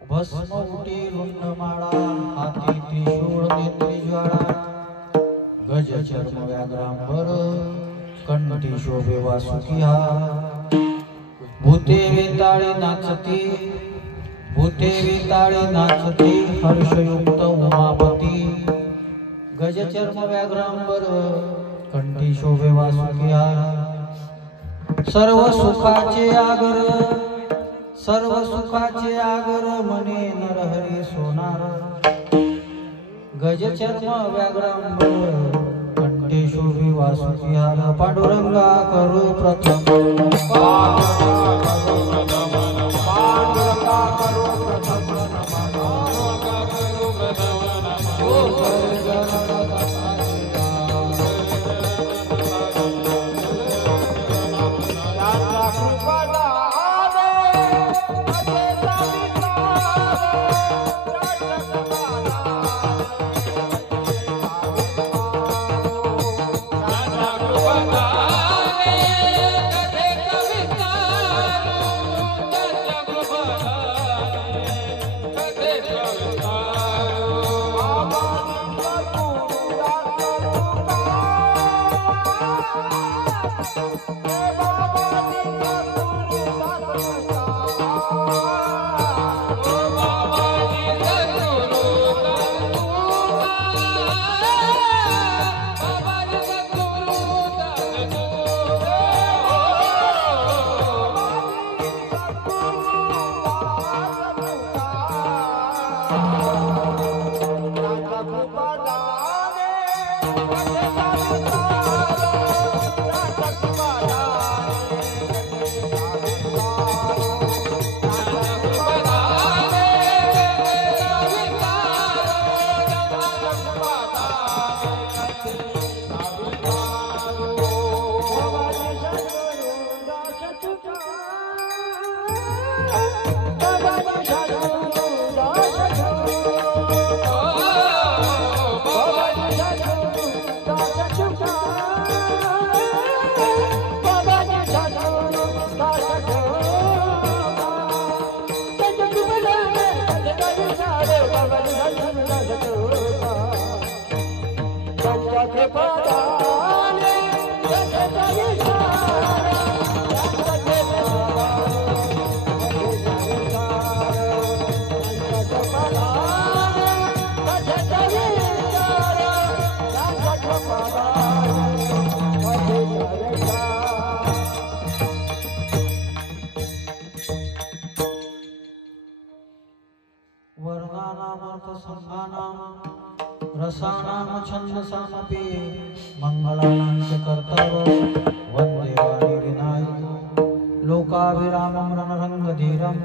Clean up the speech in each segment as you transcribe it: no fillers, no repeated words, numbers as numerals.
भस्म उटी रुंडमाळा हाती त्रिशूळ नेत्री ज्वाळा गज चर्म व्याघ्रांबर कंठी शोभे वासुकी हा भूते वेताळी नाचती हर्षयुक्त उमापती गज चर्म व्याघ्रांबर कंठी शोभे वासुकी हा सर्व सुखाचे आगर मने नरहरी सोनार गज चर्म व्याघ्रांबर कंठी शोभे वासुकी हार पांडुरंगा करू प्रथम रसानाम छंदसामपि मंगलानां च कर्तव्य वन्दे वाणी विनायक लोकाभिरामं रणरंगधीरं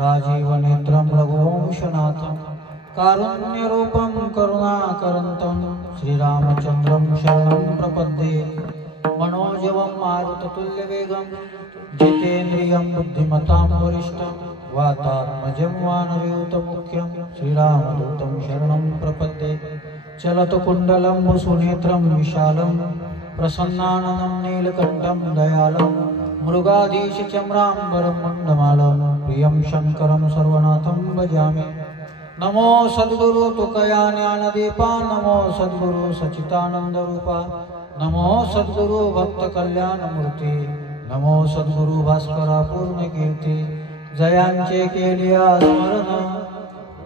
राजीवनेत्रं रघुवंशनाथं कारुण्यरूपं करुणाकरन्तं श्रीरामचन्द्रं शरणं प्रपद्ये मनोजवं मारुततुल्यवेगं जितेन्द्रियं बुद्धिमतां वरिष्ठं वातात्मजं वानरयूतमुख्यं श्रीरामदूतं शरणं प्रपद्ये चलतकुण्डलं सुनेत्रं विशालं प्रसन्नाननं नीलकण्ठं दयालं मृगाधीशचम्राम्बरं मण्डमालं प्रियं शङ्करं सर्वनाथं भजामि। नमो सद्गुरु तुकया ज्ञानदीपा नमो सद्गुरु सच्चिदानन्दरूपा नमो सद्गुरु भक्तकल्याणमूर्ती नमो सद्गुरु भास्करा पूर्णकीर्ती जयांचे केलिया स्मरण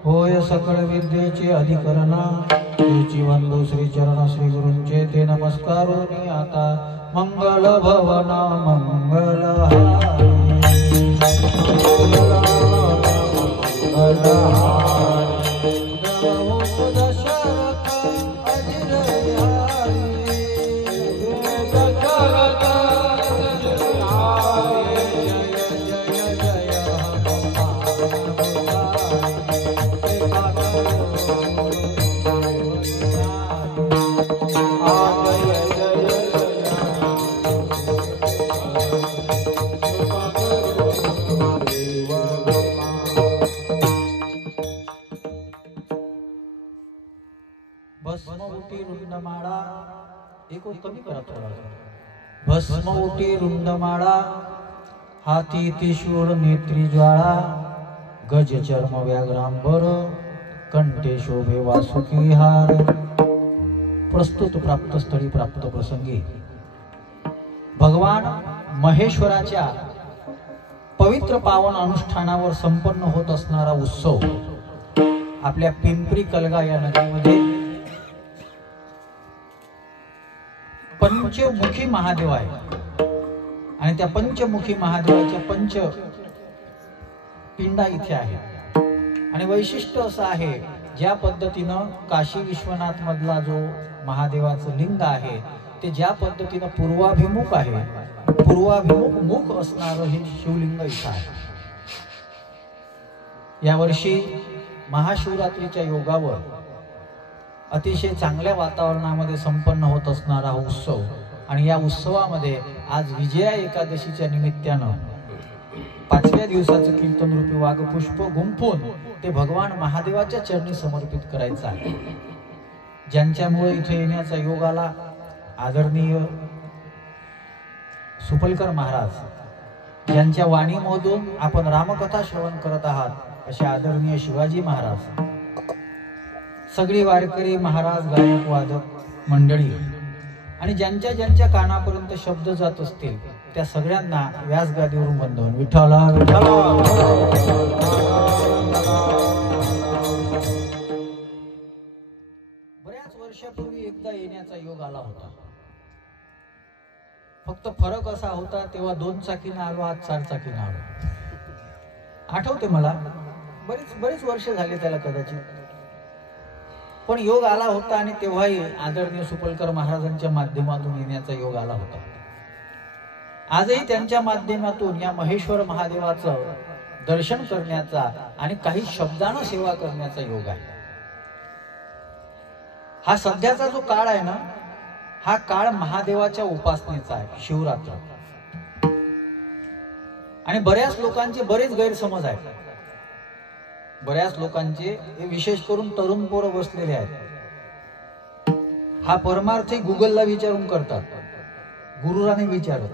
होय सकळ विद्येचे अधिकरण तुझी वंदू श्री चरण श्री गुरूंचे ते नमस्कारोनी आता मंगल भवना मंगल जय रुंडमाळा एक कमी करा थोडा भस्म ओटी रुंडमाळा हाती त्रिशूळ नेत्री ज्वाळा गज चर्म व्याघ्रांबर कंठे शोभे वासुकी हार प्रस्तुत प्राप्त स्थळी प्राप्त प्रसंगी भगवान महेश्वराच्या पवित्र पावन अनुष्ठानावर संपन्न होत असणारा उत्सव आपल्या पिंपरी कलगा या नगरीमध्ये पंचमुखी महादेव आहे आणि त्या पंचमुखी महादेवाच्या पंच पिंडा इथे आहे आणि वैशिष्ट्य असं आहे ज्या पद्धतीनं काशी विश्वनाथ मधला जो महादेवाचं लिंग आहे ते ज्या पद्धतीनं पूर्वाभिमुख आहे पूर्वाभिमुख मुख असणारं हे शिवलिंग इथं आहे। यावर्षी महाशिवरात्रीच्या योगावर अतिशय चांगल्या वातावरणामध्ये संपन्न होत असणारा हा उत्सव आणि या उत्सवामध्ये आज विजया एकादशीच्या निमित्तानं 5व्या दिवसाचं कीर्तन रूपी वाघपुष्प गुंफून ते भगवान महादेवाच्या चरणी समर्पित करायचं आहे। ज्यांच्यामुळे इथे येण्याचा योग आला आदरणीय सुपलकर महाराज ज्यांच्या वाणीमधून आपण रामकथा श्रवण करत आहात असे आदरणीय शिवाजी महाराज सगळी वारकरी महाराज गायक वादक मंडळी आणि ज्यांच्या ज्यांच्या कानापर्यंत शब्द जात असतील त्या सगळ्यांना व्यासगादीवरून वंदन विठ्ठला विठ्ठला। बऱ्याच वर्षापूर्वी एकदा येण्याचा योग आला होता फक्त फरक असा होता तेव्हा 2 चाकीनं आलो आज 4 चाकीनं आलो आठवते मला बरीच वर्ष झाले त्याला कदाचित पण योग आला होता आणि तेव्हाही आदरणीय सुपलकर महाराजांच्या माध्यमातून येण्याचा योग आला होता। आजही त्यांच्या माध्यमातून या महेश्वर महादेवाचं दर्शन करण्याचा आणि काही शब्दानं सेवा करण्याचा योग आहे। हा सध्याचा जो काळ आहे ना हा काळ महादेवाच्या उपासनेचा आहे शिवरात्र आणि बऱ्याच लोकांचे बरेच गैरसमज आहेत बऱ्याच लोकांचे हे विशेष करून तरुण पोरं बसलेले आहेत हा परमार्थ गुगलला विचारून करतात गुरुराने विचारत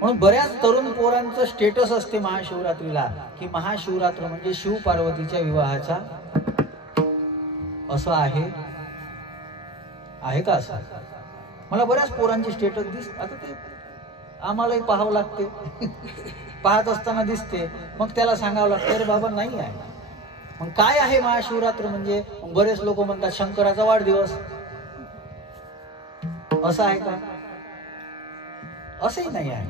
म्हणून बऱ्याच तरुण पोरांचं स्टेटस असते महाशिवरात्रीला की महाशिवरात्र म्हणजे शिव पार्वतीच्या विवाहाचा असं आहे का असं मला बऱ्याच पोरांचे स्टेटस दिसत आता ते आम्हालाही पाहावं लागते पाहत असताना दिसते मग त्याला सांगावं लागतं अरे बाबा नाही आहे मग काय आहे महाशिवरात्र म्हणजे बरेच लोक म्हणतात शंकराचा वाढदिवस असं आहे का असंही नाही आहे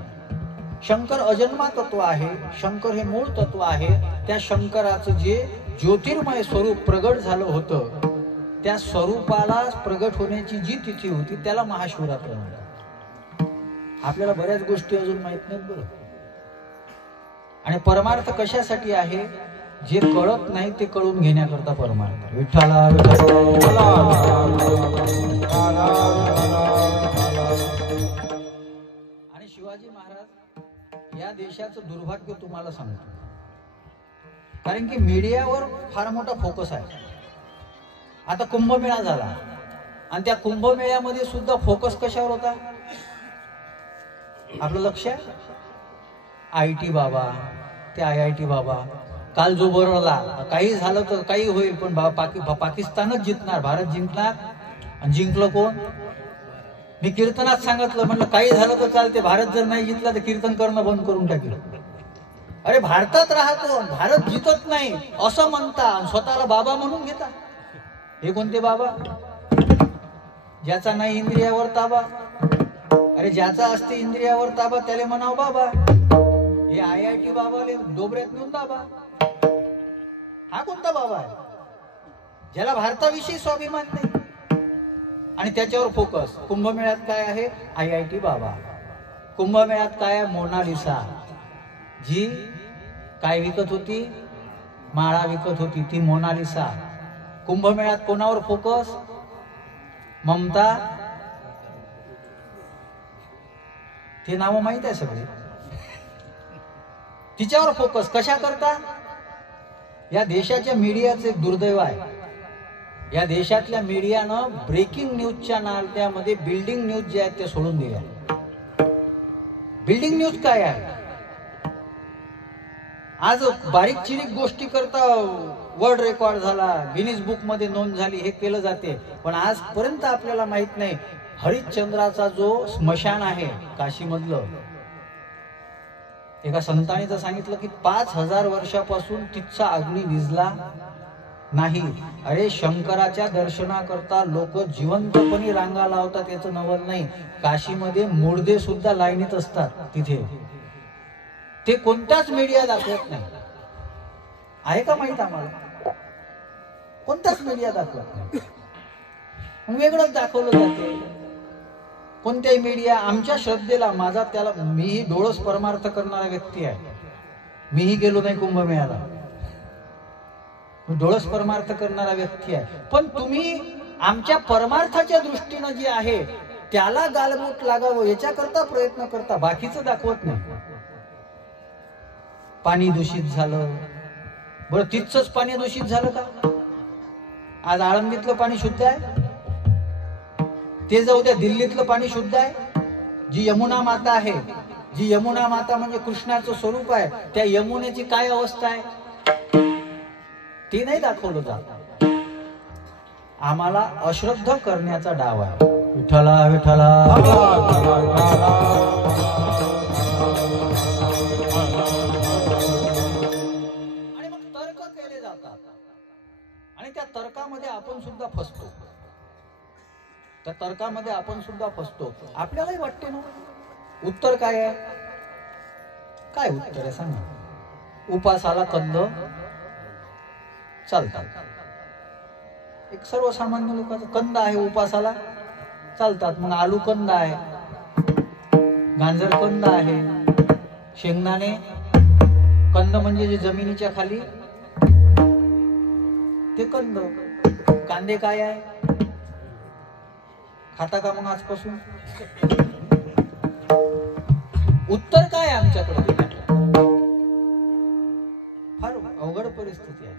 शंकर अजन्मा तत्व आहे शंकर हे मूळ तत्व आहे त्या शंकराचं जे ज्योतिर्मय स्वरूप प्रगट झालं होतं त्या स्वरूपाला प्रगट होण्याची जी तिथी होती त्याला महाशिवरात्र म्हणतात आपल्याला बऱ्याच गोष्टी अजून माहित नाहीत बरं आणि परमार्थ कशासाठी आहे जे कळत नाही ते कळून घेण्याकरता परमार्थ विठ्ठला आणि शिवाजी महाराज या देशाचं दुर्भाग्य तुम्हाला सांगतो कारण की मीडियावर फार मोठा फोकस आहे आता कुंभमेळा झाला आणि त्या कुंभमेळ्यामध्ये सुद्धा फोकस कशावर होता आपलं लक्ष IT बाबा ते IIT बाबा काल जो बरळला काही झालं तर काही होईल पण पाकिस्तानच जिंकणार भारत जिंकणार आणि जिंकलं कोण मी कीर्तनात सांगितलं म्हणलं काही झालं तर चालते भारत जर नाही जिंकला तर कीर्तन करणं बंद करून टाकेल अरे भारतात राहतो भारत जिंकत नाही असं म्हणता स्वतःला बाबा म्हणून घेता हे कोणते बाबा ज्याचा नाही इंद्रियावर ताबा अरे ज्याचा असते इंद्रियावर ताबा त्याला म्हणाव बाबा हे IIT बाबाले डोबऱ्यात नेऊन दाबा हा कोणता बाबा आहे ज्याला भारताविषयी स्वाभिमान नाही आणि त्याच्यावर फोकस कुंभमेळ्यात काय आहे IIT बाबा कुंभमेळ्यात काय आहे मोनालिसा जी काय विकत होती माळा विकत होती ती मोनालिसा कुंभमेळ्यात कोणावर फोकस ममता ते नाव माहित आहे सगळे तिच्यावर फोकस कशा करता या देशाच्या मीडियाचे दुर्दैव आहे या देशातल्या मीडियानं ब्रेकिंग न्यूजच्या नात्यामध्ये बिल्डिंग न्यूज जे आहेत ते सोडून दिल्या. बिल्डिंग न्यूज काय आहे? आज बारीक चिरीक गोष्टी करता वर्ल्ड रेकॉर्ड झाला, गिनीज बुक मध्ये नोंद झाली, हे केलं जाते. पण आजपर्यंत आपल्याला माहित नाही हरिश्चंद्राचा जो स्मशान आहे काशीमधलं, एका संतांनी तर सांगितलं की 5000 वर्षापासून तिथचा अग्नी विझला नाही. अरे शंकराच्या दर्शनाकरता लोक जिवंतपणे रांगा लावतात याचं नवल नाही. काशीमध्ये मुर्दे सुद्धा लाईनीत असतात तिथे. ते कोणताच मीडिया दाखवत नाही. आहे का माहित आम्हाला? कोणताच मीडिया दाखवत नाही. वेगळंच दाखवलं जाते. कोणत्याही मीडिया आमच्या श्रद्धेला, माझा त्याला, मीही डोळस परमार्थ करणारा व्यक्ती आहे. मीही गेलो नाही कुंभमेळ्याला, डोळस परमार्थ करणारा व्यक्ती आहे. पण तुम्ही आमच्या परमार्थाच्या दृष्टीनं जे आहे त्याला गालबोट लागावं याच्याकरता प्रयत्न करता, बाकीचं दाखवत नाही. पाणी दूषित झालं, बरं तिथचंच पाणी दूषित झालं का? आज आळंदीतलं पाणी शुद्ध आहे? ते जाऊ द्या, दिल्लीतलं पाणी शुद्ध आहे? जी यमुना माता आहे, जी यमुना माता म्हणजे कृष्णाचं स्वरूप आहे, त्या यमुनेची काय अवस्था आहे ते नाही दाखवलं जात. आम्हाला अश्रद्ध करण्याचा डाव आहे. विठ्ठला विठ्ठला आणि मग तर्क केले जातात आणि त्या तर्कामध्ये आपण सुद्धा फसतो. त्या तर्कामध्ये आपण सुद्धा फसतो. आपल्यालाही वाटते ना उत्तर काय आहे? काय उत्तर आहे सांगा? उपासाला कंद चालतात. एक सर्वसामान्य लोकांचा कंद आहे, उपासाला चालतात. मग आलू कंद आहे, गांजर कंद आहे, शेंगदाणे कंद म्हणजे जे जमिनीच्या खाली ते कंद. कांदे काय आहे? खाता का मग आजपासून? उत्तर काय आमच्याकडे? फार अवघड परिस्थिती आहे,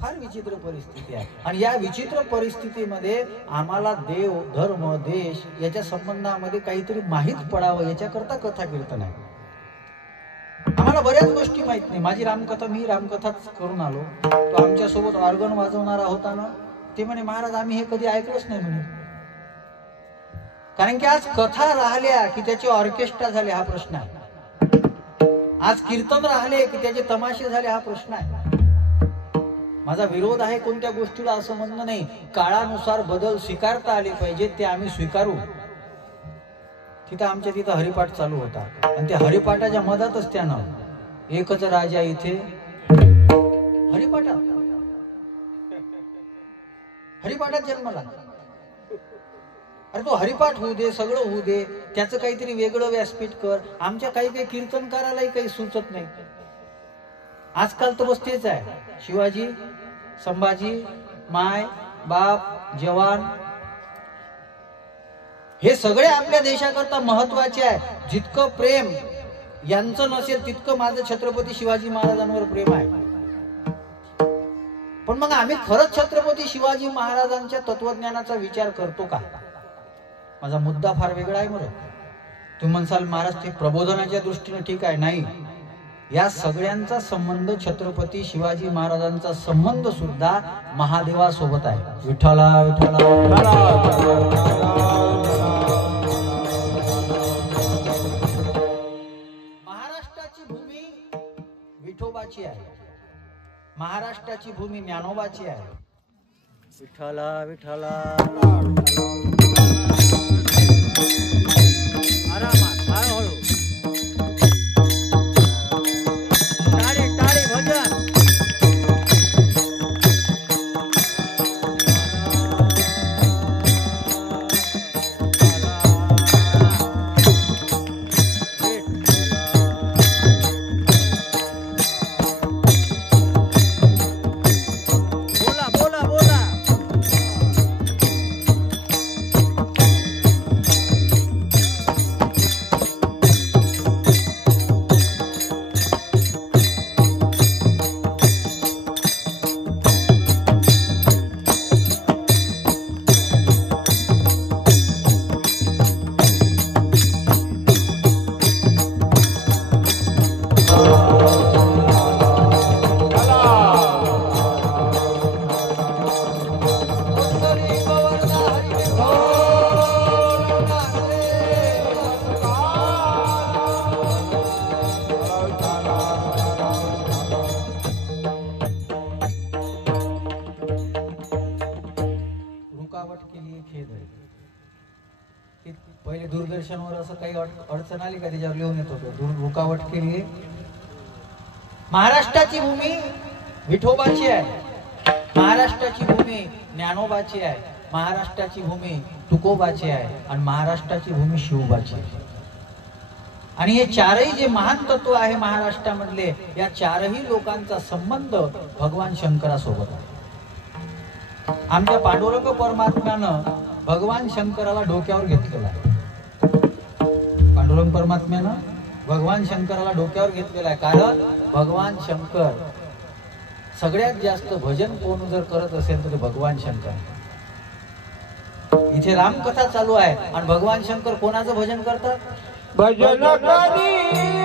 फार विचित्र परिस्थिती आहे. आणि या विचित्र परिस्थितीमध्ये आम्हाला देव, धर्म, देश याच्या संबंधामध्ये काहीतरी माहीत पडावं याच्याकरता कथा कीर्तन आहे. आम्हाला बऱ्याच गोष्टी माहित नाही. माझी रामकथा, मी रामकथाच करून आलो. तो आमच्या सोबत ऑर्गन वाजवणारा होता ना, ते म्हणे महाराज आम्ही हे कधी ऐकलंच नाही म्हणे. कारण की आज कथा राहिल्या की त्याचे ऑर्केस्ट्रा झाले हा प्रश्न आहे. आज कीर्तन राहिले की त्याचे तमाशे झाले हा प्रश्न आहे. माझा विरोध आहे कोणत्या गोष्टीला असं म्हणणं नाही. काळानुसार बदल स्वीकारता आले पाहिजे, ते आम्ही स्वीकारू. तिथं आमच्या तिथं हरिपाठ चालू होता आणि त्या हरिपाठाच्या मधातच त्यानं एकच राजा इथे हरिपाठात जन्मला. अरे तो हरिपाठ होऊ दे, सगळं होऊ दे, त्याचं काहीतरी वेगळं व्यासपीठ कर. आमच्या काही काही कीर्तनकारालाही काही सुचत नाही. आजकाल तर बस तेच आहे. शिवाजी, संभाजी, माय बाप, जवान, हे सगळे आपल्या देशाकरता महत्वाचे आहे. जितकं प्रेम यांचं नसेल तितकं माझं छत्रपती शिवाजी महाराजांवर प्रेम आहे. पण मग आम्ही खरंच छत्रपती शिवाजी महाराजांच्या तत्वज्ञानाचा विचार करतो का? माझा मुद्दा फार वेगळा आहे. बरं तुम्ही म्हणसाल महाराज ते प्रबोधनाच्या दृष्टीने ठीक आहे. नाही, या सगळ्यांचा संबंध, छत्रपती शिवाजी महाराजांचा संबंध सुद्धा महादेवासोबत आहे. विठ्ठला विठ्ठला. महाराष्ट्राची भूमी विठोबाची आहे, महाराष्ट्राची भूमी ज्ञानोबाची आहे. विठ्ठला विठ्ठला. आरामात, हळूहळू. टाळे टाळे भजन. दूरदर्शनवर असं काही अडचण आली का त्याच्यावर लिहून येत होतं रुकावट केली. महाराष्ट्राची भूमी विठोबाची आहे, महाराष्ट्राची भूमी ज्ञानोबाची आहे, महाराष्ट्राची भूमी तुकोबाची आहे आणि महाराष्ट्राची भूमी शिवबाची आहे. आणि हे चारही जे महान तत्व आहे महाराष्ट्रामधले, या चारही लोकांचा संबंध भगवान शंकरासोबत आहे. आमच्या पांडुरंग परमात्म्यानं भगवान शंकराला डोक्यावर घेतलेला आहे. पांडुरंग परमात्म्यानं भगवान शंकराला डोक्यावर घेतलेला आहे. कारण भगवान शंकर सगळ्यात जास्त भजन कोण जर करत असेल तर भगवान शंकर. इथे रामकथा चालू आहे आणि भगवान शंकर कोणाचं भजन करतात? भजन करी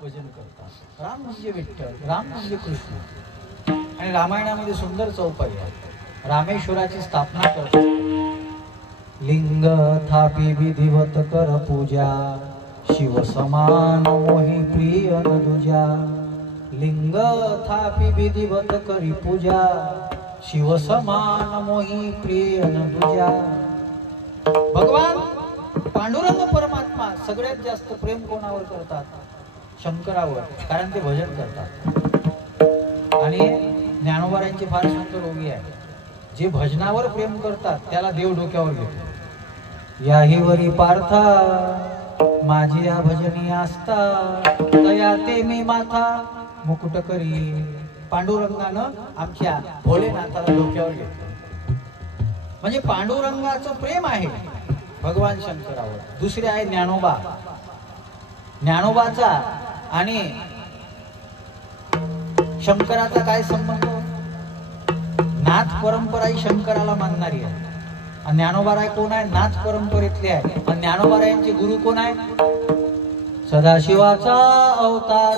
भजन करतात. राम म्हणजे विठ्ठल, राम म्हणजे कृष्ण. आणि रामायणामध्ये सुंदर चौपाई आहे. रामेश्वराची स्थापना करतात. लिंग थापी विधिवत कर पूजा, शिव समान मोही प्रिय न दुजा. लिंग थापी विधिवत करी पूजा, शिव समान मोही प्रिय न दुजा. भगवान पांडुरंग परमात्मा सगळ्यात जास्त प्रेम कोणावर करतात? शंकरावर. कारण ते भजन करतात. आणि ज्ञानोबारांची फार सुंदर ओवी आहे. जे भजनावर प्रेम करतात त्याला देव डोक्यावर घेतो. याही वरी पार्था माझी या भजनी आस्था, तया ते मी माथा मुकुट करी. पांडुरंगानं आमच्या भोलेनाथाला डोक्यावर घेतलं. म्हणजे पांडुरंगाचं प्रेम आहे भगवान शंकरावर. दुसरे आहे ज्ञानोबा. ज्ञानोबाचा आणि शंकराचा काय संबंध? नाथ परंपरा ही शंकराला मानणारी आहे. आणि ज्ञानोबाराय कोण आहे? नाथ परंपरेतले आहे. आणि ज्ञानोबारायांचे गुरु कोण आहे? सदाशिवाचा अवतार.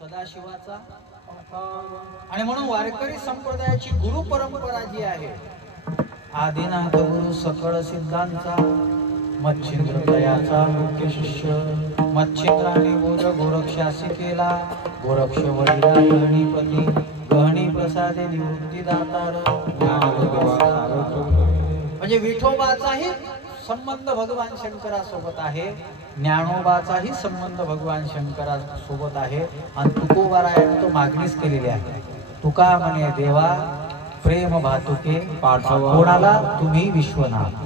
सदाशिवाचा. आणि म्हणून वारकरी संप्रदायाची गुरु परंपरा जी आहे, आदिनाथ गुरु सकळ सिद्धांचा, मच्छिंद्र तयाचा मुख्य शिष्य मच्छिंद्राने बोध गोरक्षासी केला गोरक्ष वडिला गहणीपती गहणी प्रसादे निवृत्ती दातार म्हणजे विठोबाचाही संबंध भगवान शंकरासोबत आहे ज्ञानोबाचाही संबंध भगवान शंकरासोबत आहे आणि तुकोबारायाने तो मागणीच केलेली आहे तुका म्हणे देवा प्रेम भातुके कोणाला तुम्ही विश्वनाथ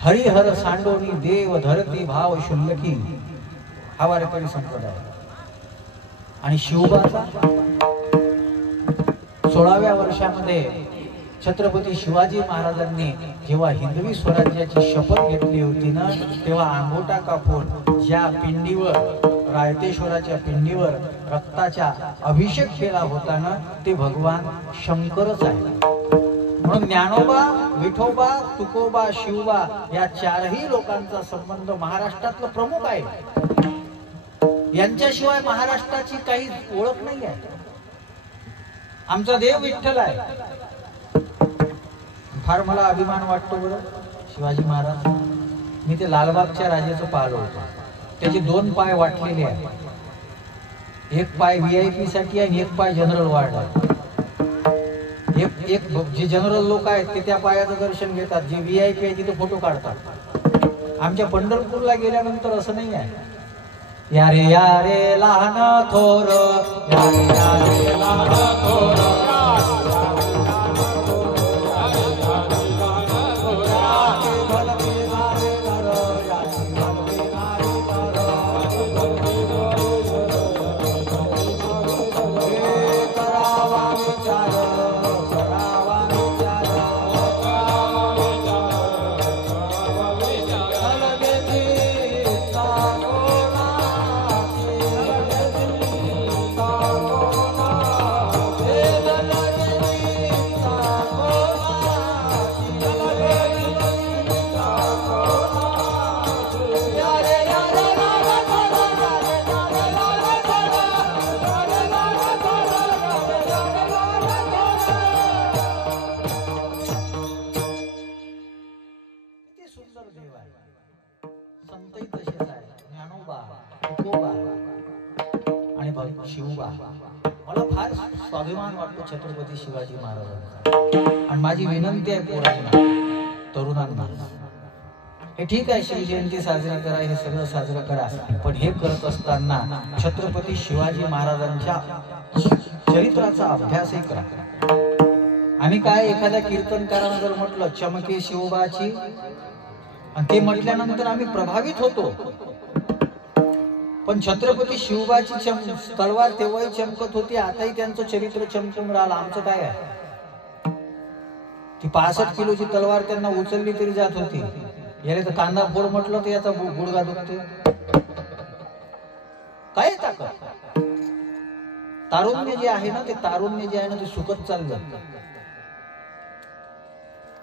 हरिहर सांडोनी देव धरती भाव शुल्लकी हा वारकरी संप्रदाय आणि शिवबाचा 16व्या वर्षामध्ये छत्रपती शिवाजी महाराजांनी जेव्हा हिंदवी स्वराज्याची शपथ घेतली होती ना तेव्हा अंगोटा कापून ज्या पिंडीवर रायतेश्वराच्या पिंडीवर रक्ताचा अभिषेक केला होता ना ते भगवान शंकरच आहे म्हणून ज्ञानोबा विठोबा तुकोबा शिवबा या चारही लोकांचा संबंध महाराष्ट्रातला प्रमुख आहे यांच्याशिवाय महाराष्ट्राची काही ओळख नाही आहे आमचा देव विठ्ठल आहे फार मला अभिमान वाटतो बरं शिवाजी महाराज मी ते लालबागच्या राजाचं पाहिलं होतं त्याचे 2 पाय वाटलेले आहेत एक पाय VIP साठी आहे आणि एक पाय जनरल वार्ड आहे एक जे जनरल लोक आहेत ते त्या पायाचं दर्शन घेतात जे VIP आहे तिथे फोटो काढतात आमच्या पंढरपूरला गेल्यानंतर असं नाही आहे यारे यारे लहान थोर यारे यारे लहान थोर स्वाभिमान वाटतो छत्रपती शिवाजी महाराजांचा आणि माझी विनंती आहे पोरांना तरुणांना हे ठीक आहे शिवजयंती साजरी करा हे सगळं साजरं करा पण हे करत असताना छत्रपती शिवाजी महाराजांच्या चरित्राचा अभ्यासही करा आम्ही काय एखाद्या कीर्तनकारानं जर म्हटलं चमके शिवबाची आणि ते म्हटल्यानंतर आम्ही प्रभावित होतो पण छत्रपती शिवबाची तलवार तेव्हाही चमकत होती आताही त्यांचं चरित्र चमकून राहिलं आमचं काय आहे ती 65 किलोची तलवार त्यांना उचलली तरी जात होती याला तर कांदा फोड म्हटलं तर याचा गुडघा दुखते काय ताकद तारुण्य जे आहे ना ते तारुण्य जे आहे ना ते सुखत चाललं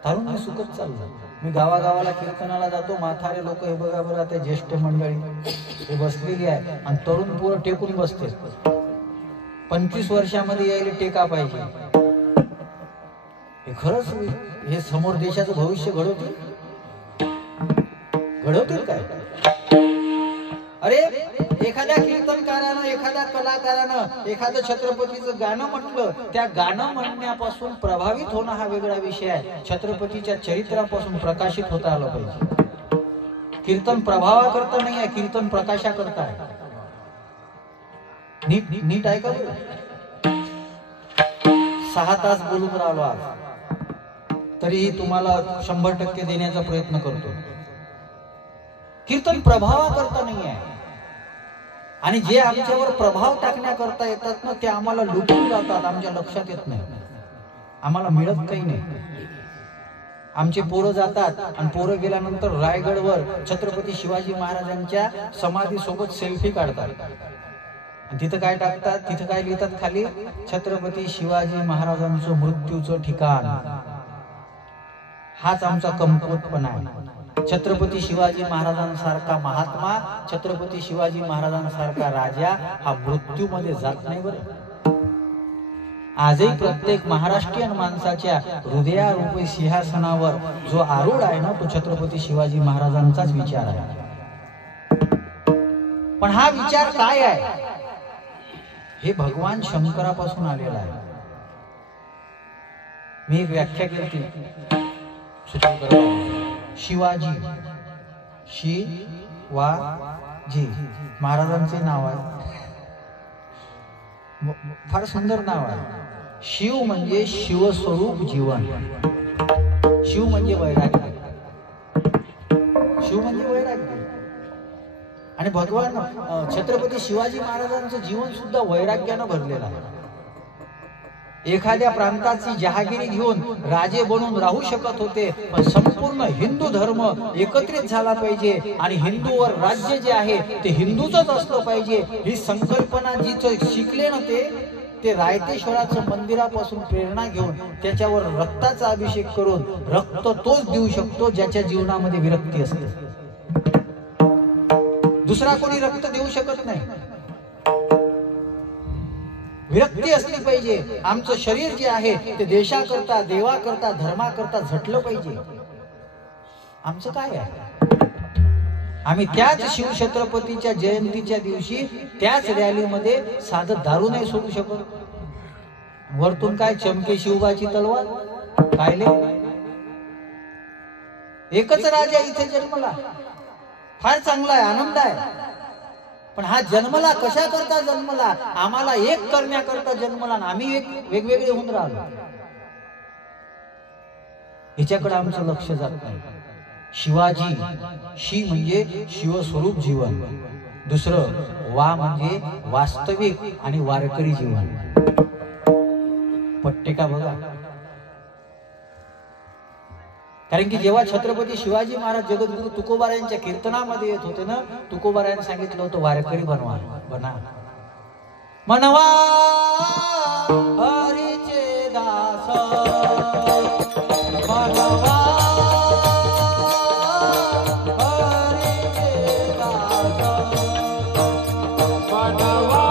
तारुण्य सुखत चाललं मी गावागावाला कीर्तनाला जातो म्हातारे लोक हे बघा बरं ते ज्येष्ठ मंडळी हे बसलेली आहे आणि तरुण पोरं टेकून बसते 25 वर्षामध्ये यायला टेका पाहिजे हे खरंच हे समोर देशाचं भविष्य घडवतील काय अरे एखाद्या कीर्तनकारानं एखाद्या कलाकारानं एखादं छत्रपतीचं गाणं म्हटलं त्या गाणं म्हणण्यापासून प्रभावित होणं हा वेगळा विषय आहे छत्रपतीच्या चरित्रापासून प्रकाशित होता आलं पाहिजे कीर्तन प्रभावा करता नाही आहे कीर्तन प्रकाशा करता आहे नीट नीट ऐका 6 तास बोलून राहिलो आज तरीही तुम्हाला 100% देण्याचा प्रयत्न करतो कीर्तन प्रभावा करता नाही आहे आणि जे आमच्यावर प्रभाव टाकण्याकरता येतात ना ते आम्हाला लुटून जातात आमच्या लक्षात येत नाही आम्हाला मिळत काही नाही आमचे पोरं जातात आणि पोरं गेल्यानंतर रायगडवर छत्रपती शिवाजी महाराजांच्या समाधी सोबत सेल्फी काढतात आणि तिथं काय टाकतात तिथं काय लिहितात खाली छत्रपती शिवाजी महाराजांचं मृत्यूचं ठिकाण हाच आमचा कमकुवतपणा आहे छत्रपती शिवाजी महाराजांसारखा महात्मा छत्रपती शिवाजी महाराजांसारखा राजा हा मृत्यूमध्ये जात नाही बरं आजही प्रत्येक महाराष्ट्रीयन माणसाच्या हृदयारूपी सिंहासनावर जो आरूढ आहे ना, तो छत्रपती शिवाजी महाराजांचाच विचार आहे. पण हा विचार काय आहे? हे भगवान शंकरापासून आलेला आहे. मी एक व्याख्या केली. शिवाजी, शिवाजी महाराजांचे नाव आहे. फार सुंदर नाव आहे. शिव म्हणजे शिवस्वरूप जीवन. शिव म्हणजे वैराग्य. शिव म्हणजे वैराग्य. आणि भगवान छत्रपती शिवाजी महाराजांचं जीवन सुद्धा वैराग्यानं भरलेलं आहे. एखाद्या प्रांताची जहागिरी घेऊन राजे बनून राहू शकत होते, पण संपूर्ण हिंदू धर्म एकत्रित झाला पाहिजे आणि हिंदूवर राज्य जे आहे ते हिंदूचंच असलं पाहिजे, ही संकल्पना जिचं शिकले ना ते रायतेश्वराचं मंदिरापासून प्रेरणा घेऊन त्याच्यावर रक्ताचा अभिषेक करून रक्त तोच देऊ शकतो ज्याच्या जीवनामध्ये विरक्ती असते. दुसरा कोणी रक्त देऊ शकत नाही. विरक्ती असली पाहिजे. आमचं शरीर जे आहे ते देशाकरता, देवाकरता, धर्माकरता झटलं पाहिजे. आमचं काय आहे? आम्ही त्याच शिवछत्रपतीच्या जयंतीच्या दिवशी त्याच रॅलीमध्ये साधं दारू नाही सोडू शकत. वरतून काय चमके शिवबाची तलवार कायले? एकच राजा इथे जन्मला, फार चांगला आहे, आनंद आहे. पण हा जन्मला कशा करता जन्मला? आम्हाला एक करण्याकरता जन्मला ना आम्ही एक वेगवेगळे होऊन राहिलो. याच्याकडे आमचं लक्ष जात नाही. शिवाजी, शी म्हणजे शिवस्वरूप जीवन. दुसरं वा म्हणजे वास्तविक आणि वारकरी जीवन. पट्टे का बघा. कारण की जेव्हा छत्रपती शिवाजी महाराज जगद्गुरु तुकोबारायांच्या कीर्तनामध्ये येत होते ना, तुकोबारायांनी सांगितलं होतं वारकरी बना. मनवा हरीचे दास, मनवा हरीचे दास, मनवा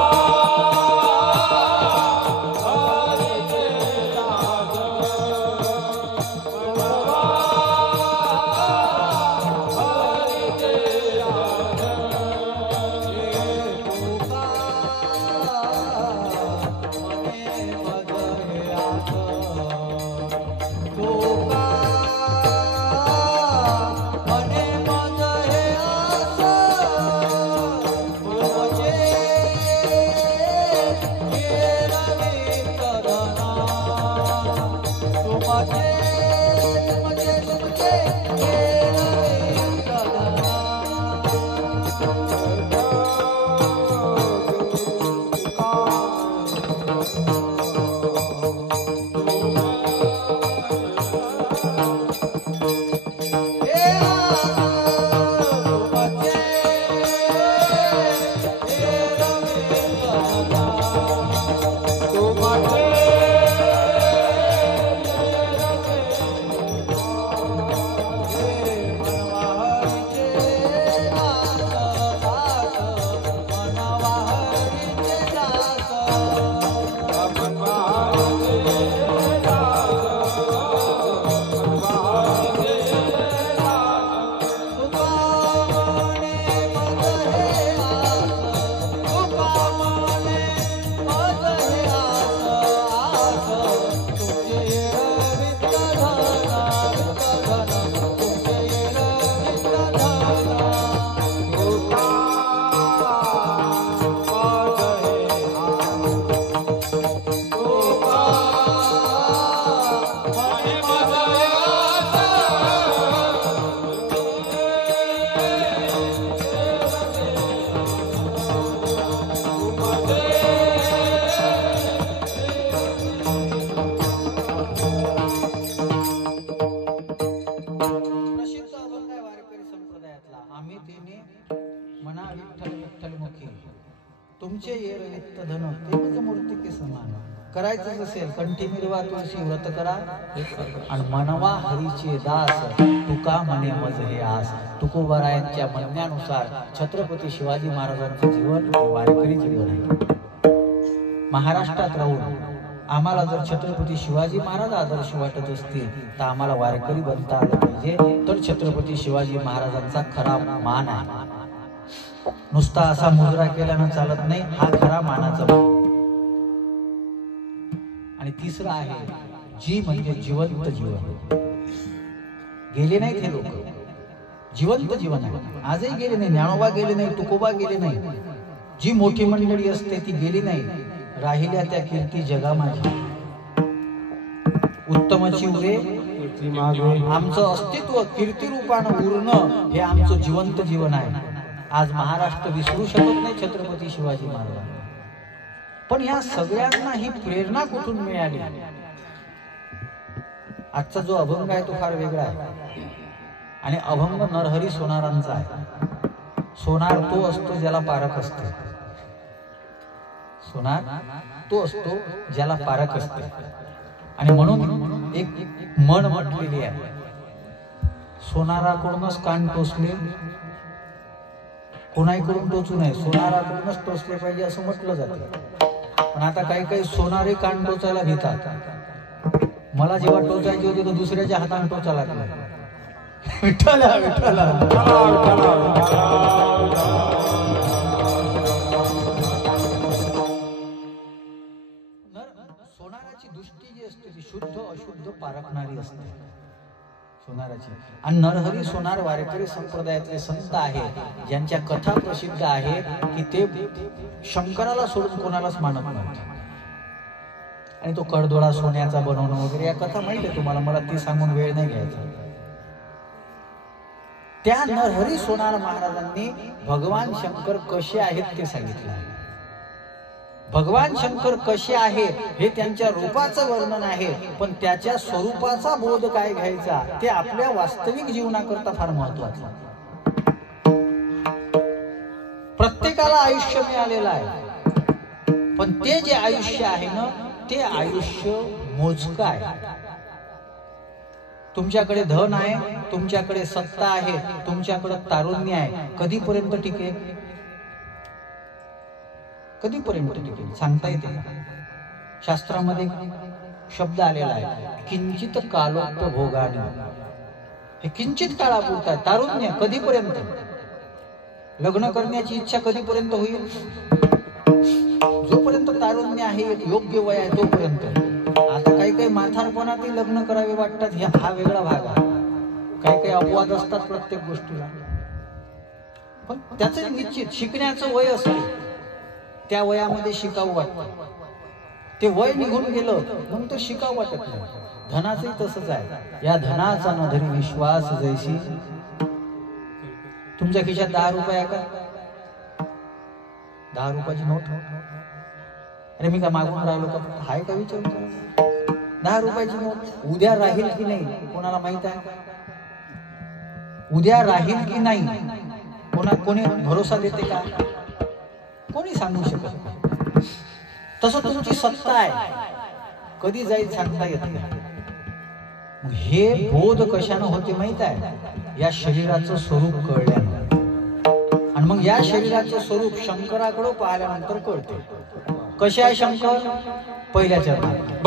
तुमचे येर वित्त धन तेज मूर्ती के समान. करायचं असेल कंठी मिरवा तुळशी व्रत करा आणि मनवा हरीचे दास, तुका म्हणे मज हे आस. तुकोबारायांच्या म्हणण्यानुसार छत्रपती शिवाजी महाराजांचे जीवन वारकरी जीवन आहे. महाराष्ट्रात राहून आम्हाला जर छत्रपती शिवाजी महाराज आदर्श वाटत असतील तर आम्हाला वारकरी बनता आलं पाहिजे, तर छत्रपती शिवाजी महाराजांचा खरा मान आहे. नुसता असा मुजरा केल्यानं चालत नाही, हा खरा मानाचा मान. आणि तिसरं आहे जी म्हणजे जिवंत जीवन. गेले नाहीत हे लोक, जिवंत जीवन आहे. आजही गेले नाही, ज्ञानोबा गेले नाही, तुकोबा गेले नाही, जी मोठी मंडळी असते ती गेली नाही. राहिल्या त्या कीर्ती जगा माझी, उत्तमची उरे आमचं अस्तित्व कीर्ती रूपानं उरणं हे आमचं जिवंत जीवन आहे. आज महाराष्ट्र विसरू शकत नाही छत्रपती शिवाजी महाराज. पण या सगळ्यांना ही प्रेरणा कुठून मिळाली? आजचा जो अभंग आहे तो फार वेगळा आहे. आणि अभंग नरहरी सोनारांचा आहे. सोनार तो असतो ज्याला पारख असते. सोनार तो असतो ज्याला पारख असते. आणि म्हणून एक म्हण म्हटलेली आहे, सोनाराकडूनच कान टोचले, कोणाकडून टोचू नये, सोनाराकडूनच टोचले पाहिजे असं म्हटलं जातं. पण आता काही काही सोनारे कान टोचायला घेतात. मला जेव्हा टोचायचे होते तर दुसऱ्याच्या हाताने टोचायला लागला. विठ्ठला विठ्ठला सोनाराची दृष्टी जी असते ती शुद्ध अशुद्ध पारखणारी असते सोनाराची. आणि नरहरी सोनार वारकरी संप्रदायातले संत आहेत ज्यांच्या कथा प्रसिद्ध आहेत की ते शंकराला सोडून कोणालाच मानत नव्हते. आणि तो कडदोळा सोन्याचा बनवणं वगैरे या कथा माहिती आहे तुम्हाला, मला ती सांगून वेळ नाही घ्यायचा. त्या नरहरी सोनार महाराजांनी भगवान शंकर कसे आहेत ते सांगितलं आहे. भगवान शंकर कसे आहेत हे त्यांच्या रूपाचं वर्णन आहे, पण त्याच्या स्वरूपाचा बोध काय घ्यायचा ते आपल्या वास्तविक जीवनाकरता फार महत्वाचं. प्रत्येकाला आयुष्य मिळालेलं आहे, पण ते जे आयुष्य आहे ना ते आयुष्य मोजकं आहे. तुमच्याकडे धन आहे, तुमच्याकडे सत्ता आहे, तुमच्याकडे तारुण्य आहे, कधीपर्यंत टिकेल? कधीपर्यंत टिकेल सांगता येते का? शास्त्रामध्ये शब्द आलेला आहे, किंचित कालोक्त भोगाने. हे किंचित काळापुरता तारुण्य कधीपर्यंत? लग्न करण्याची इच्छा कधीपर्यंत होईल? जोपर्यंत तारुण्य आहे, एक योग्य वय आहे तोपर्यंत. आता काही काही म्हातारपणातही लग्न करावे वाटतात, हा वेगळा भाग आहे. काही काही अपवाद असतात प्रत्येक गोष्टीला, पण त्याचं निश्चित शिकण्याचं वय असते. त्या वयामध्ये शिकावं वाटतं, ते वय निघून गेलं म्हणून ते शिकावं वाटत नाही. धनाचंही तसंच आहे. या धनाचा न धरी विश्वास जैसी. तुमच्या खिशात 10 रुपये आहे का? 10 रुपयाची नोट? अरे मी का मागून राहिलो का? हाय का विचारतो. 10 रुपयाची नोट उद्या राहील की नाही कोणाला माहित आहे? उद्या राहील की नाही कोणी भरोसा देते का? कोणी सांगू शकत नाही. तसं तुमची सत्ता आहे, कधी जाईल सांगता येत नाही. हे बोध कशाने होते माहित आहे? या शरीराचं स्वरूप कळल्यानं. आणि मग या शरीराचं स्वरूप शंकराकडे पाहिल्यानंतर कळते. कसे आहे शंकर? पहिल्या चरणात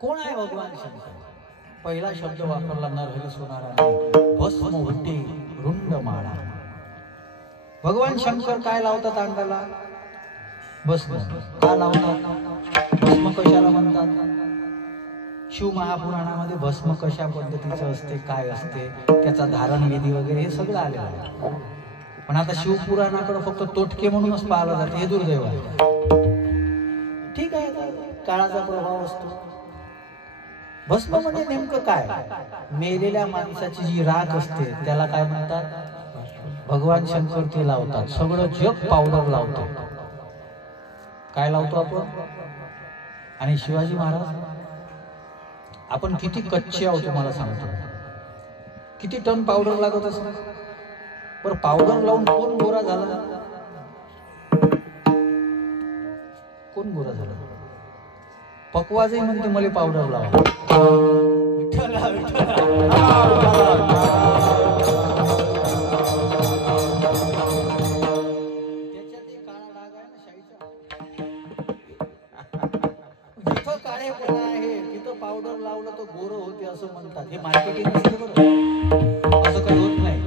कोण आहे भगवान शंकर? पहिला शब्द वापरला नरहरी सोनाराने, भस्म उट्टी रुंड माळा. भगवान शंकर काय लावतात अंगाला? भस्म. का लावतात? भस्म कशाला म्हणतात? शिव महापुराणामध्ये भस्म कशा पद्धतीचं असते, काय असते, त्याचा धारण विधी वगैरे हे सगळं आलेलं आहे. पण आता शिवपुराणाकडे फक्त तोटके म्हणूनच पाहिलं जाते, हे दुर्दैव आहे. ठीक आहे, काळाचा प्रभाव असतो. भस्म म्हणजे नेमकं काय? मेलेल्या माणसाची जी राख असते त्याला काय म्हणतात? भगवान शंकर ते लावतात. सगळं जग पावडर लावतो. काय लावतो आपण? आणि शिवाजी महाराज, आपण किती कच्चे आहोत तुम्हाला सांगतो. किती टन पावडर लागत असं? पर पावडर लावून कोण गोरा झाला? कोण गोरा झाला? पकवाजही म्हणते मला पावडर लावा. विठ्ठला विठ्ठला. त्याच्यात एक काळा डाग आहे ना शाईचा. जिथं काळेपणा आहे तिथं पावडर लावलं तर गोरं होते असं म्हणतात. हे मार्केटिंग असते बरं. असं काही होत नाही.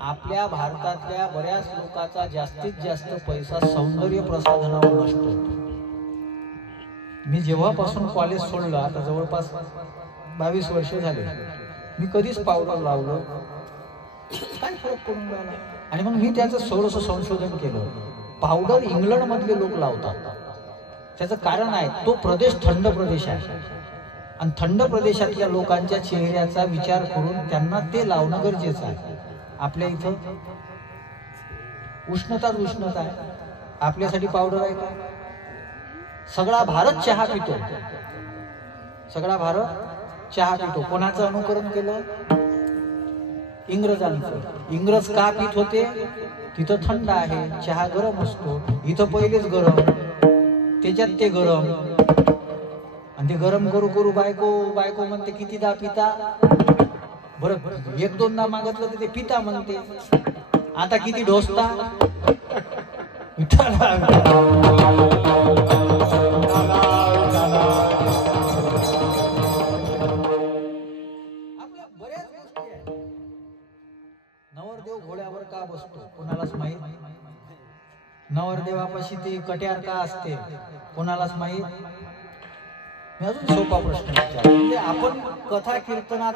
आपल्या भारतातल्या बऱ्याच लोकांचा जास्तीत जास्त पैसा सौंदर्य प्रसाधनावर नसतो. मी जेव्हापासून कॉलेज सोडलं, आता जवळपास 22 वर्ष झाले, मी कधीच पावडर लावलं काय फरक पडून राहिला. आणि मग मी त्याचं थोडंसं संशोधन केलं. पावडर इंग्लंड मधले लोक लावतात. त्याचं कारण आहे, तो प्रदेश थंड प्रदेश आहे आणि थंड प्रदेशातल्या लोकांच्या चेहऱ्याचा विचार करून त्यांना ते लावणं गरजेचं आहे. आपल्या इथं उष्णता आहे, आपल्यासाठी पावडर आहे का? सगळा भारत चहा पितो. सगळा भारत चहा पितो. कोणाचं अनुकरण केलं? इंग्रजांचं. इंग्रज का पित होते? तिथं थंड आहे, चहा गरम असतो. इथं पहिलेच गरम, त्याच्यात ते गरम. आणि ते गरम करू करू बायको म्हणते कितीदा पिता? बरं, 1-2दा मागितलं तर ते पिता म्हणते. आता किती ढोसता? आपल्या बऱ्याच गोष्टी आहेत. नवरदेव घोड्यावर का बसतो कोणालाच माहित? नवरदेवापाशी ती कट्यार का असते कोणालाच माहित? मी अजून सोपा प्रश्न विचारतो. म्हणजे आपण कथा कीर्तनात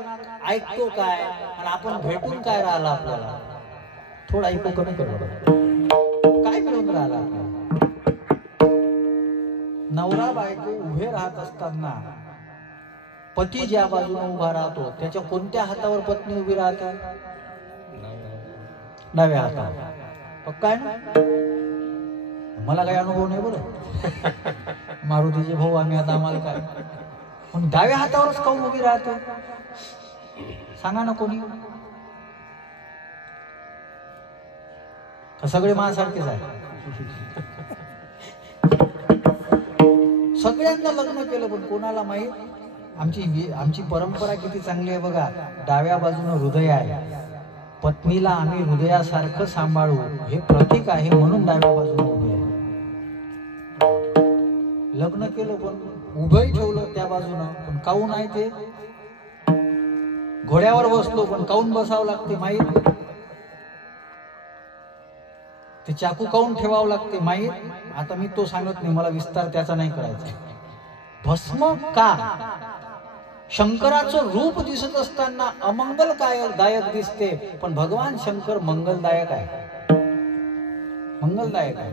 ऐकतो काय आणि आपण भेटून काय राहिला? आपल्याला थोडा ऐकू कमी करू. काय मिळून राहिला आपल्याला? नवरा बायको उभे राहत असताना पती ज्या बाजूने उभा राहतो त्याच्या कोणत्या हातावर पत्नी उभी राहते? डाव्या हातावर. पक्का आहे ना? मला काही अनुभव नाही बरं. मारुतीचे भाऊ आम्ही, आता आम्हाला काय. पण डाव्या हातावरच काऊन उभी राहते? सांगा ना कोणी. सगळे माझ्यासारखेच आहे. सगळ्यांना लग्न केलं पण कोणाला माहित? आमची परंपरा किती चांगली आहे बघा. डाव्या बाजूने हृदय आहे. पत्नीला आम्ही हृदयासारखं सांभाळू हे प्रतीक आहे म्हणून डाव्या बाजूने उभे आहे. लग्न केलं पण उभंही ठेवलं त्या बाजूनं, पण काऊन आहे ते? घोड्यावर बसलो पण काऊन बसावं लागते माहीत? ते चाकू काऊन ठेवावं लागते माहीत? आता मी तो सांगत नाही, मला विस्तार त्याचा नाही करायचा. भस्म का? शंकराचं रूप दिसत असताना अमंगलदायक दिसते, पण भगवान शंकर मंगलदायक आहे. मंगलदायक आहे.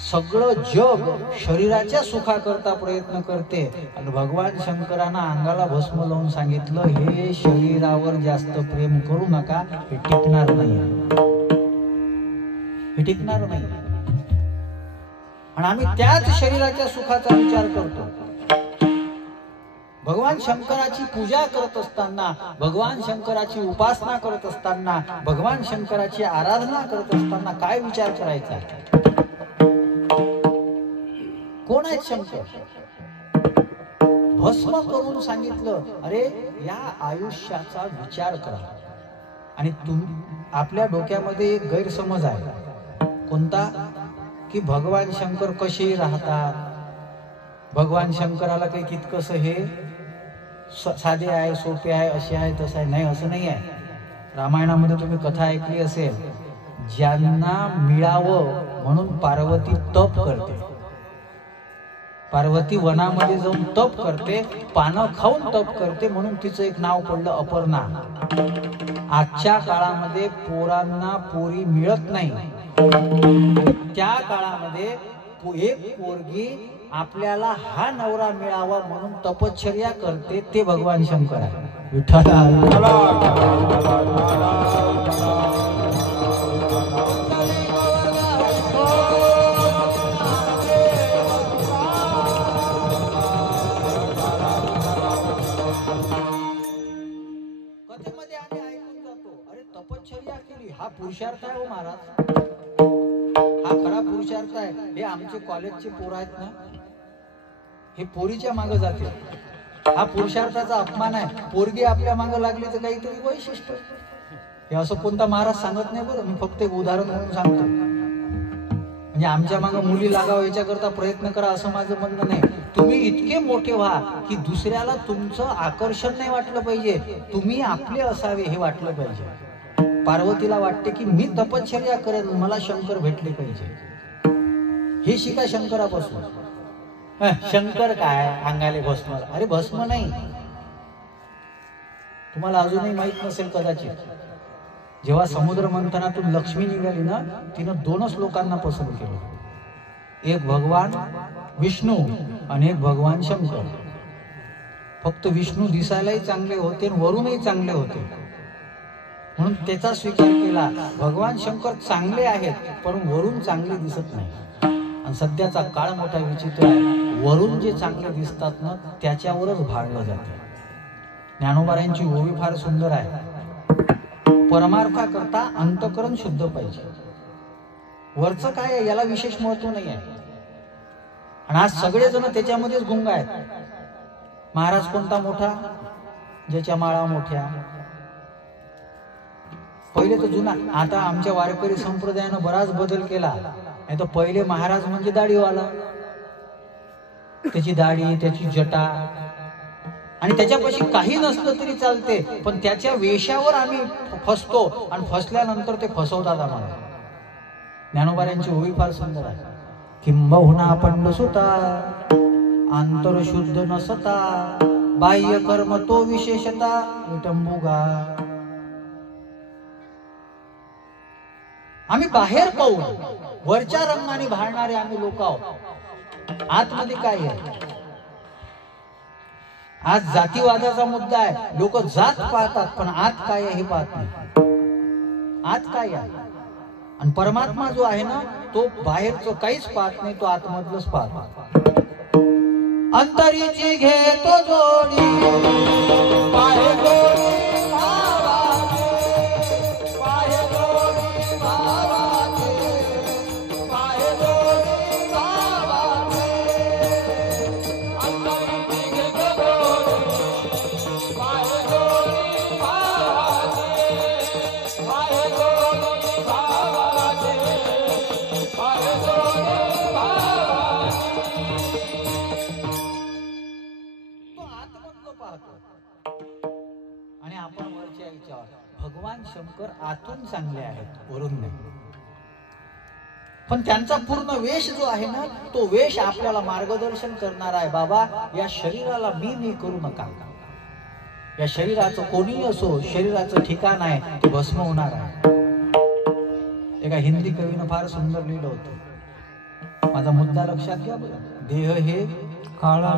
सगळं जग शरीराच्या सुखाकरता प्रयत्न करते आणि भगवान शंकरांना अंगाला भस्म लावून सांगितलं, हे शरीरावर जास्त प्रेम करू नका, हे टिकणार नाही. हे टिकणार नाही. आणि आम्ही त्याच शरीराच्या सुखाचा विचार करतो. भगवान शंकराची पूजा करत असताना, भगवान शंकराची उपासना करत असताना, भगवान शंकराची आराधना करत असताना काय विचार करायचा? कोण आहेत शंकर? भस्म करून सांगितलं, अरे या आयुष्याचा विचार करा. आणि आपल्या डोक्यामध्ये एक गैरसमज आहे. कोणता? की भगवान शंकर कसेही राहतात, भगवान शंकराला काही तितकंसं हे साधे आहे, सोपे आहे, असे आहे, तसं आहे, नाही असं नाही आहे. रामायणामध्ये तुम्ही कथा ऐकली असेल, ज्यांना मिळावं म्हणून पार्वती तप करते. पार्वती वनामध्ये जाऊन तप करते, पानं खाऊन तप करते, म्हणून तिचं एक नाव पडलं अपर्णा. आजच्या काळामध्ये पोरांना पोरी मिळत नाही, त्या काळामध्ये एक पोरगी आपल्याला हा नवरा मिळावा म्हणून तपश्चर्या करते, ते भगवान शंकर आहे. विठ्ठला कथेमध्ये आम्ही ऐकून जातो, अरे तपश्चर्या केली, हा पुरुषार्थ आहे हो महाराज, हा खरा पुरुषार्थ आहे. हे आमचे कॉलेजचे पोर आहेत ना, हे पोरीच्या मागे जाते, हा पुरुषार्थाचा अपमान आहे. पोरगी आपल्या मागे लागली तर काहीतरी वैशिष्ट्य, हे असं कोणता महाराज सांगत नाही बरं, मी फक्त एक उदाहरण म्हणून सांगतो. म्हणजे आमच्या मागे मुली लागावं याच्याकरता प्रयत्न करा असं माझं म्हणणं नाही. तुम्ही इतके मोठे व्हा की दुसऱ्याला तुमचं आकर्षण नाही वाटलं पाहिजे, तुम्ही आपले असावे हे वाटलं पाहिजे. पार्वतीला वाटते की मी तपश्चर्या करेन, मला शंकर भेटले पाहिजे, हे शिका शंकरापासून. शंकर काय अंगाले भस्म, अरे भस्म नाही. तुम्हाला अजूनही माहित नसेल कदाचित, जेव्हा समुद्र मंथनातून लक्ष्मी निघाली ना, तिनं दोनच लोकांना पसंत केलं, एक भगवान विष्णू आणि एक भगवान शंकर. फक्त विष्णू दिसायलाही चांगले होते आणि वरूनही चांगले होते, म्हणून त्याचा स्वीकार केला. भगवान शंकर चांगले आहेत पण वरून चांगले दिसत नाही. आणि सध्याचा काळ मोठा विचित्र आहे, वरून जे चांगले दिसतात ना त्याच्यावरच भाळलं जाते. ज्ञानोबारायांची ओवी फार सुंदर आहे, परमार्थाकरता अंतःकरण शुद्ध पाहिजे, वरचं काय आहे याला विशेष महत्व नाही आहे. आणि आज सगळेजण त्याच्यामध्येच गुंग आहेत. महाराज कोणता मोठा, ज्याच्या माळा मोठ्या. पहिले तर जुना, आता आमच्या वारकरी संप्रदायानं बराच बदल केला. नाही तर पहिले महाराज म्हणजे दाढीवाला, त्याची दाढी, त्याची जटा, आणि त्याच्यापाशी काही नसलं तरी चालते, पण त्याच्या वेशावर आम्ही फसतो आणि फसल्यानंतर ते फसवतात आम्हाला. ज्ञानोबारायांची ओवी फार सुंदर आहे. किंबहुना पंडसुता आंतर शुद्ध नसता, बाह्य कर्म तो विशेषता विटंबुगा. आम्ही बाहेर पाहून वरच्या रंगाने भाळणारे आम्ही लोक आहोत, आतमध्ये काय आहे. आज जातीवादाचा मुद्दा आहे, लोक जात पाहतात पण आत काय आहे हे पाहत नाही. आत काय आहे, आणि परमात्मा जो आहे ना तो बाहेरचं काहीच पाहत नाही, तो आतमधलंच पाहतो. अंतरीची घेतो जोडी, पाहे जोडी भावाचे, पाहे जोडी भावाचे, पाहे जोडी भावाचे. अंतरीची घेतो जोडी, पाहे जोडी भावाचे, पाहे जोडी भावाचे, पाहे जोडी भावाचे. आणि आपण वरच्या विचार, भगवान शंकर आतून चांगले आहेत, वरून नाही. पण त्यांचा पूर्ण वेश जो आहे ना तो वेश आपल्याला मार्गदर्शन करणार आहे. बाबा या शरीराला मी करू नका, या शरीराचं कोणी असो, शरीराचं ठिकाण आहे ते भस्म होणार आहे. एका हिंदी कवीनं फार सुंदर लिहिलं होतं, माझा मुद्दा लक्षात घ्या. देह हे काळा,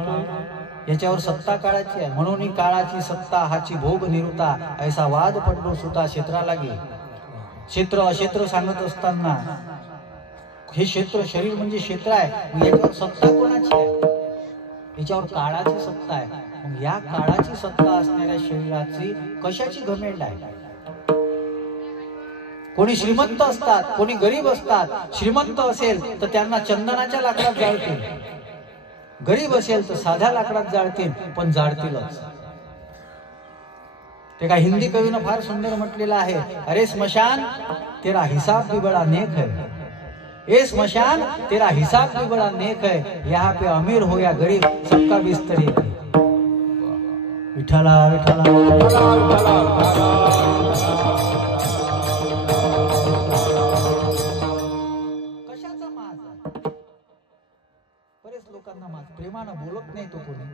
याच्यावर सत्ता काळाची आहे, म्हणून ही काळाची सत्ता हाची भोग निरुता, ऐसा वाद पडलो सुता क्षेत्राला गे. क्षेत्र अक्षेत्र सांगत असताना हे क्षेत्र, शरीर म्हणजे क्षेत्र आहे, याच्यावर सत्ता कोणाची आहे, याच्यावर काळाची सत्ता आहे. मग या काळाची सत्ता असणाऱ्या शरीराची कशाची घमेंड आहे. कोणी श्रीमंत असतात, कोणी गरीब असतात. श्रीमंत असेल तर त्यांना चंदनाच्या लाकडात जाळतील, गरीब असेल तर साध्या लाकडात जाळतील, पण जाळतीलच. ते का हिंदी कवीनं फार सुंदर म्हटलेलं आहे, अरे स्मशान तेरा हिसाब भी बडा नेक है, ए स्मशान तेरा हिसाब भी बड़ा नेक है, यहाँ पे अमीर हो या गरीब सबका बिस्तरी है. विठ्ठला विठ्ठला कशाचा माज? बरेच लोकांना माज, प्रेमानं बोलत नाही तो कोणी.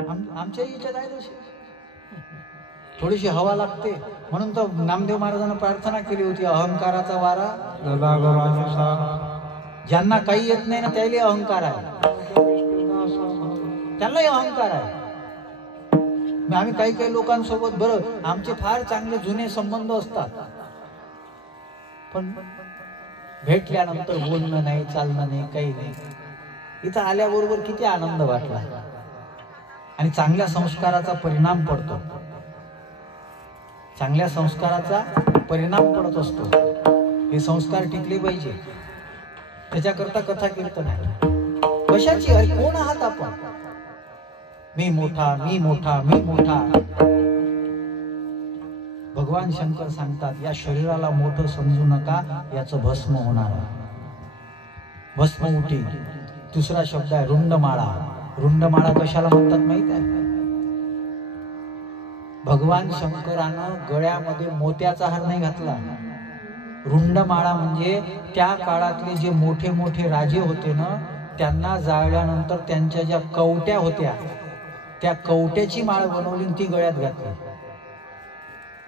आमच्या याच्यात आहे तशी थोडीशी हवा लागते, म्हणून तर नामदेव महाराजांना प्रार्थना केली होती, अहंकाराचा वारा ज्यांना काही येत नाही ना त्याला अहंकार आहे, त्यांनाही अहंकार आहे. आम्ही काही काही लोकांसोबत बरं आमचे फार चांगले जुने संबंध असतात, पण भेटल्यानंतर बोलणं नाही, चालणं नाही, काही नाही. इथं आल्याबरोबर किती आनंद वाटला आणि चांगल्या संस्काराचा परिणाम पडतो, चांगल्या संस्काराचा परिणाम पडत असतो. हे संस्कार टिकले पाहिजे, त्याच्याकरता कथा कीर्तन आहे. कशाची? अरे कोण आहात आपण? मी मोठा, मी मोठा, मी मोठा. भगवान शंकर सांगतात, या शरीराला मोठं समजू नका, याचं भस्म होणार आहे. भस्म उठी. दुसरा शब्द आहे रुंडमाळा. रुंडमाळा कशाला म्हणतात माहित आहे? भगवान शंकरानं गळ्यामध्ये मोत्याचा हार नाही घातला. रुंडमाळा म्हणजे त्या काळातले जे मोठे मोठे राजे होते ना, त्यांना जाळल्यानंतर त्यांच्या ज्या कवट्या होत्या त्या कवट्याची माळ बनवली ती गळ्यात घातली.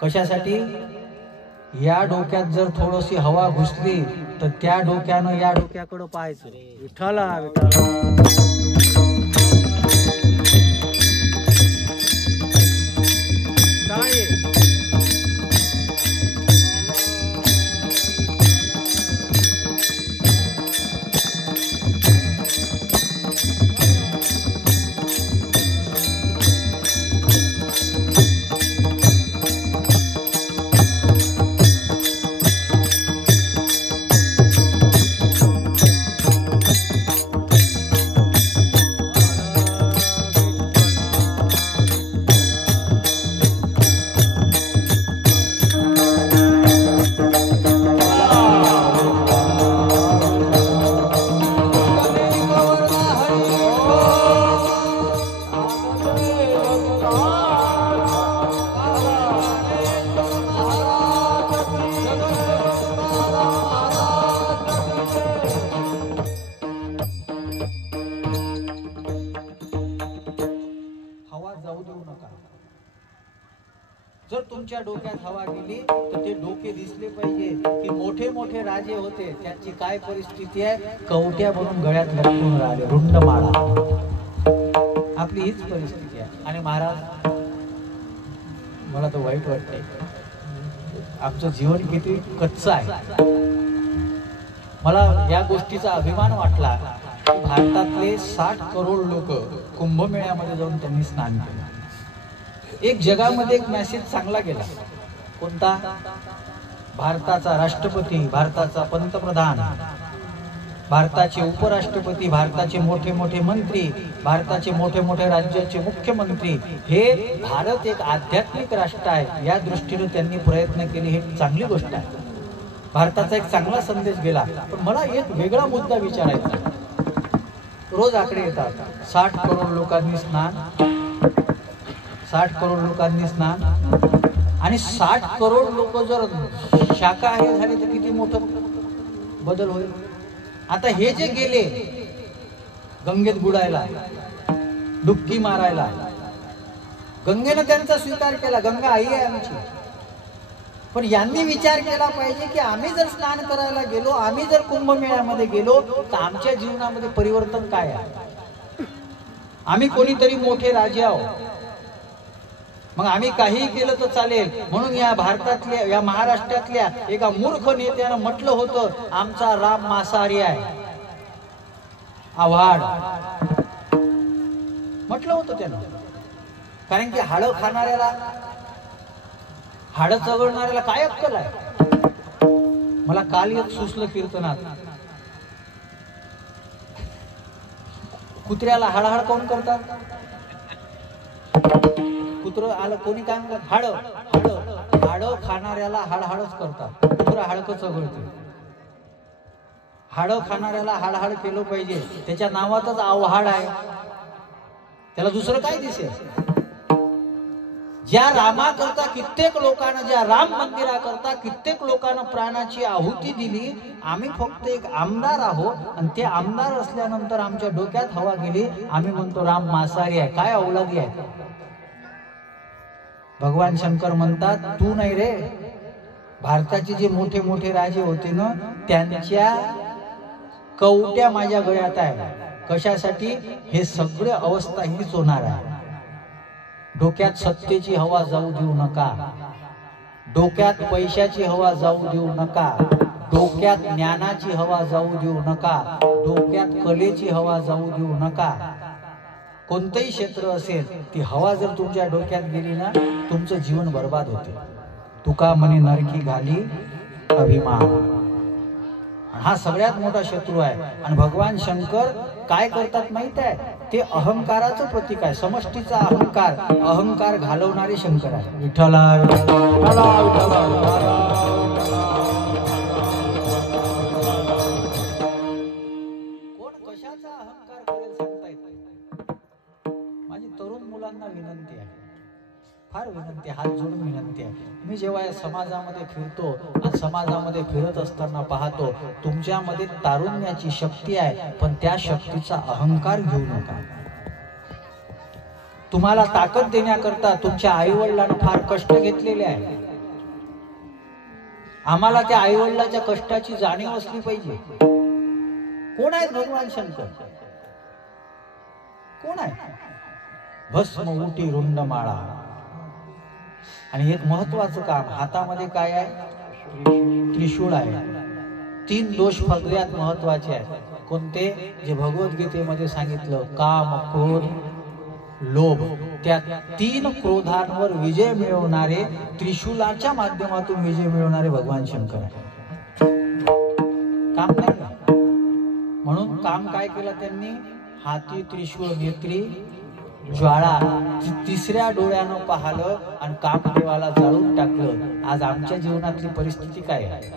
कशासाठी? या डोक्यात जर थोडीशी हवा घुसली तर त्या डोक्यानं या डोक्याकडे पाहायचं. विठ्ठला विठ्ठला तुमच्या डोक्यात हवा गेली तर ते डोके दिसले पाहिजे की मोठे मोठे राजे होते, त्यांची काय परिस्थिती आहे, कवट्या बनून गळ्यात लटकून राहिले, रुंडमाळा. आपली हीच परिस्थिती आहे. आणि महाराज मला तर वाईट वाटतंय, आमचं जीवन किती कच्चं आहे. मला या गोष्टीचा अभिमान वाटला की भारतातले 60 करोड लोक कुंभमेळ्यामध्ये जाऊन त्यांनी स्नान केलं. एक जगामध्ये एक मेसेज चांगला गेला. कोणता? भारताचा राष्ट्रपती, भारताचा पंतप्रधान, भारताचे उपराष्ट्रपती, भारताचे मोठे मोठे मंत्री, भारताचे मोठे मोठे राज्याचे मुख्यमंत्री, हे भारत एक आध्यात्मिक राष्ट्र आहे या दृष्टीने त्यांनी प्रयत्न केले. हे चांगली गोष्ट आहे. भारताचा एक चांगला संदेश गेला. पण मला एक वेगळा मुद्दा विचारायचा. रोज आकडे येतात 60 करोड लोकांनी स्नान, 60 करोड लोकांनी स्नान, आणि 60 करोड लोक जर शाकाहारी झाले तर किती मोठं बदल होईल. आता हे जे गेले गंगेत बुडायला, डुबकी मारायला, गंगेनं त्यांचा स्वीकार केला, गंगा आई आहे आमची. पण यांनी विचार केला पाहिजे की आम्ही जर स्नान करायला गेलो, आम्ही जर कुंभमेळ्यामध्ये गेलो तर आमच्या जीवनामध्ये परिवर्तन काय आहे. आम्ही कोणीतरी मोठे राजे आहोत, मग आम्ही काही केलं तर चालेल. म्हणून या भारतातल्या, या महाराष्ट्रातल्या एका मूर्ख नेत्यानं म्हटलं होतं, आमचा राम मांसाहारी आहे, आव्हाड म्हटलं होतं त्यानं. कारण की हाडं खाणाऱ्याला, हाडं चघळणाऱ्याला काय अक्कल आहे. मला काल एक सुचलं कीर्तनात, कुत्र्याला हाडहाड कोण करतात? कुत्र आलं कोणी काय म्हणतात, हाडं हाडं हाडं खाणाऱ्याला हाडहाडच करतात. कुत्र हाडकं चघळते. हाड खाणाऱ्याला हाड केलं पाहिजे, त्याच्या नावातच आवहाड आहे, त्याला दुसरं काय दिसेल? ज्या रामाकरता कित्येक लोकांना, ज्या राम मंदिराकरता कित्येक लोकांना प्राणाची आहुती दिली, आम्ही फक्त एक आमदार आहोत आणि ते आमदार असल्यानंतर आमच्या डोक्यात हवा गेली, आम्ही म्हणतो राम मांसाहारी आहे. काय अवलादी आहे? भगवान शंकर म्हणतात, तू नाही रे, भारताचे जे मोठे मोठे राजे होते ना, त्यांच्या कवट्या माझ्या गळ्यात आहे. कशासाठी? हे सगळे अवस्था हीच होणार आहे. डोक्यात सत्तेची हवा जाऊ देऊ नका, डोक्यात पैशाची हवा जाऊ देऊ नका, डोक्यात ज्ञानाची हवा जाऊ देऊ नका, डोक्यात कलेची हवा जाऊ देऊ नका. कोणतंही क्षेत्र असेल, ती हवा जर तुमच्या डोक्यात गेली ना, तुमचं जीवन बर्बाद होते. तुका म्हणे नरकी घाली अभिमान. हा सगळ्यात मोठा शत्रू आहे. आणि भगवान शंकर काय करतात माहित आहे? ते अहंकाराचं प्रतीक आहे, समष्टीचा अहंकार, अहंकार घालवणारे शंकर आहे. विठ्ठला विठ्ठला विठ्ठला. कोण कशाचा अहंकार करेल सांगता येत नाही. माझी तरुण मुलांना विनंती आहे, फार विनंती, हात जोडून विनंती आहे. मी जेव्हा या समाजामध्ये फिरतो आणि समाजामध्ये फिरत असताना पाहतो, तुमच्यामध्ये तारुण्याची शक्ती आहे, पण त्या शक्तीचा अहंकार घेऊ नका. तुम्हाला ताकद देण्याकरता तुमच्या आईवडिलांनी फार कष्ट घेतलेले आहे. आम्हाला त्या आईवडिलाच्या कष्टाची जाणीव असली पाहिजे. कोण आहेत भगवान शंकर? कोण आहे? भस्म उटी रुंड माळा. आणि एक महत्वाचं काम, हातामध्ये काय आहे? त्रिशूळ आहे. 3 दोष सगळ्यात महत्वाचे आहेत. कोणते? जे भगवद्गीतेमध्ये सांगितलं, काम, क्रोध, लोभ. त्या 3 क्रोधांवर विजय मिळवणारे, त्रिशूलाच्या माध्यमातून विजय मिळवणारे भगवान शंकर आहे. काम नाही. म्हणून काम काय केलं त्यांनी? हाती त्रिशूळ, नेत्री ज्वाळा. तिसऱ्या डोळ्यानं पाहिलं आणि कामदेवाला जाळून टाकलं. आज आमच्या जीवनातली परिस्थिती काय आहे?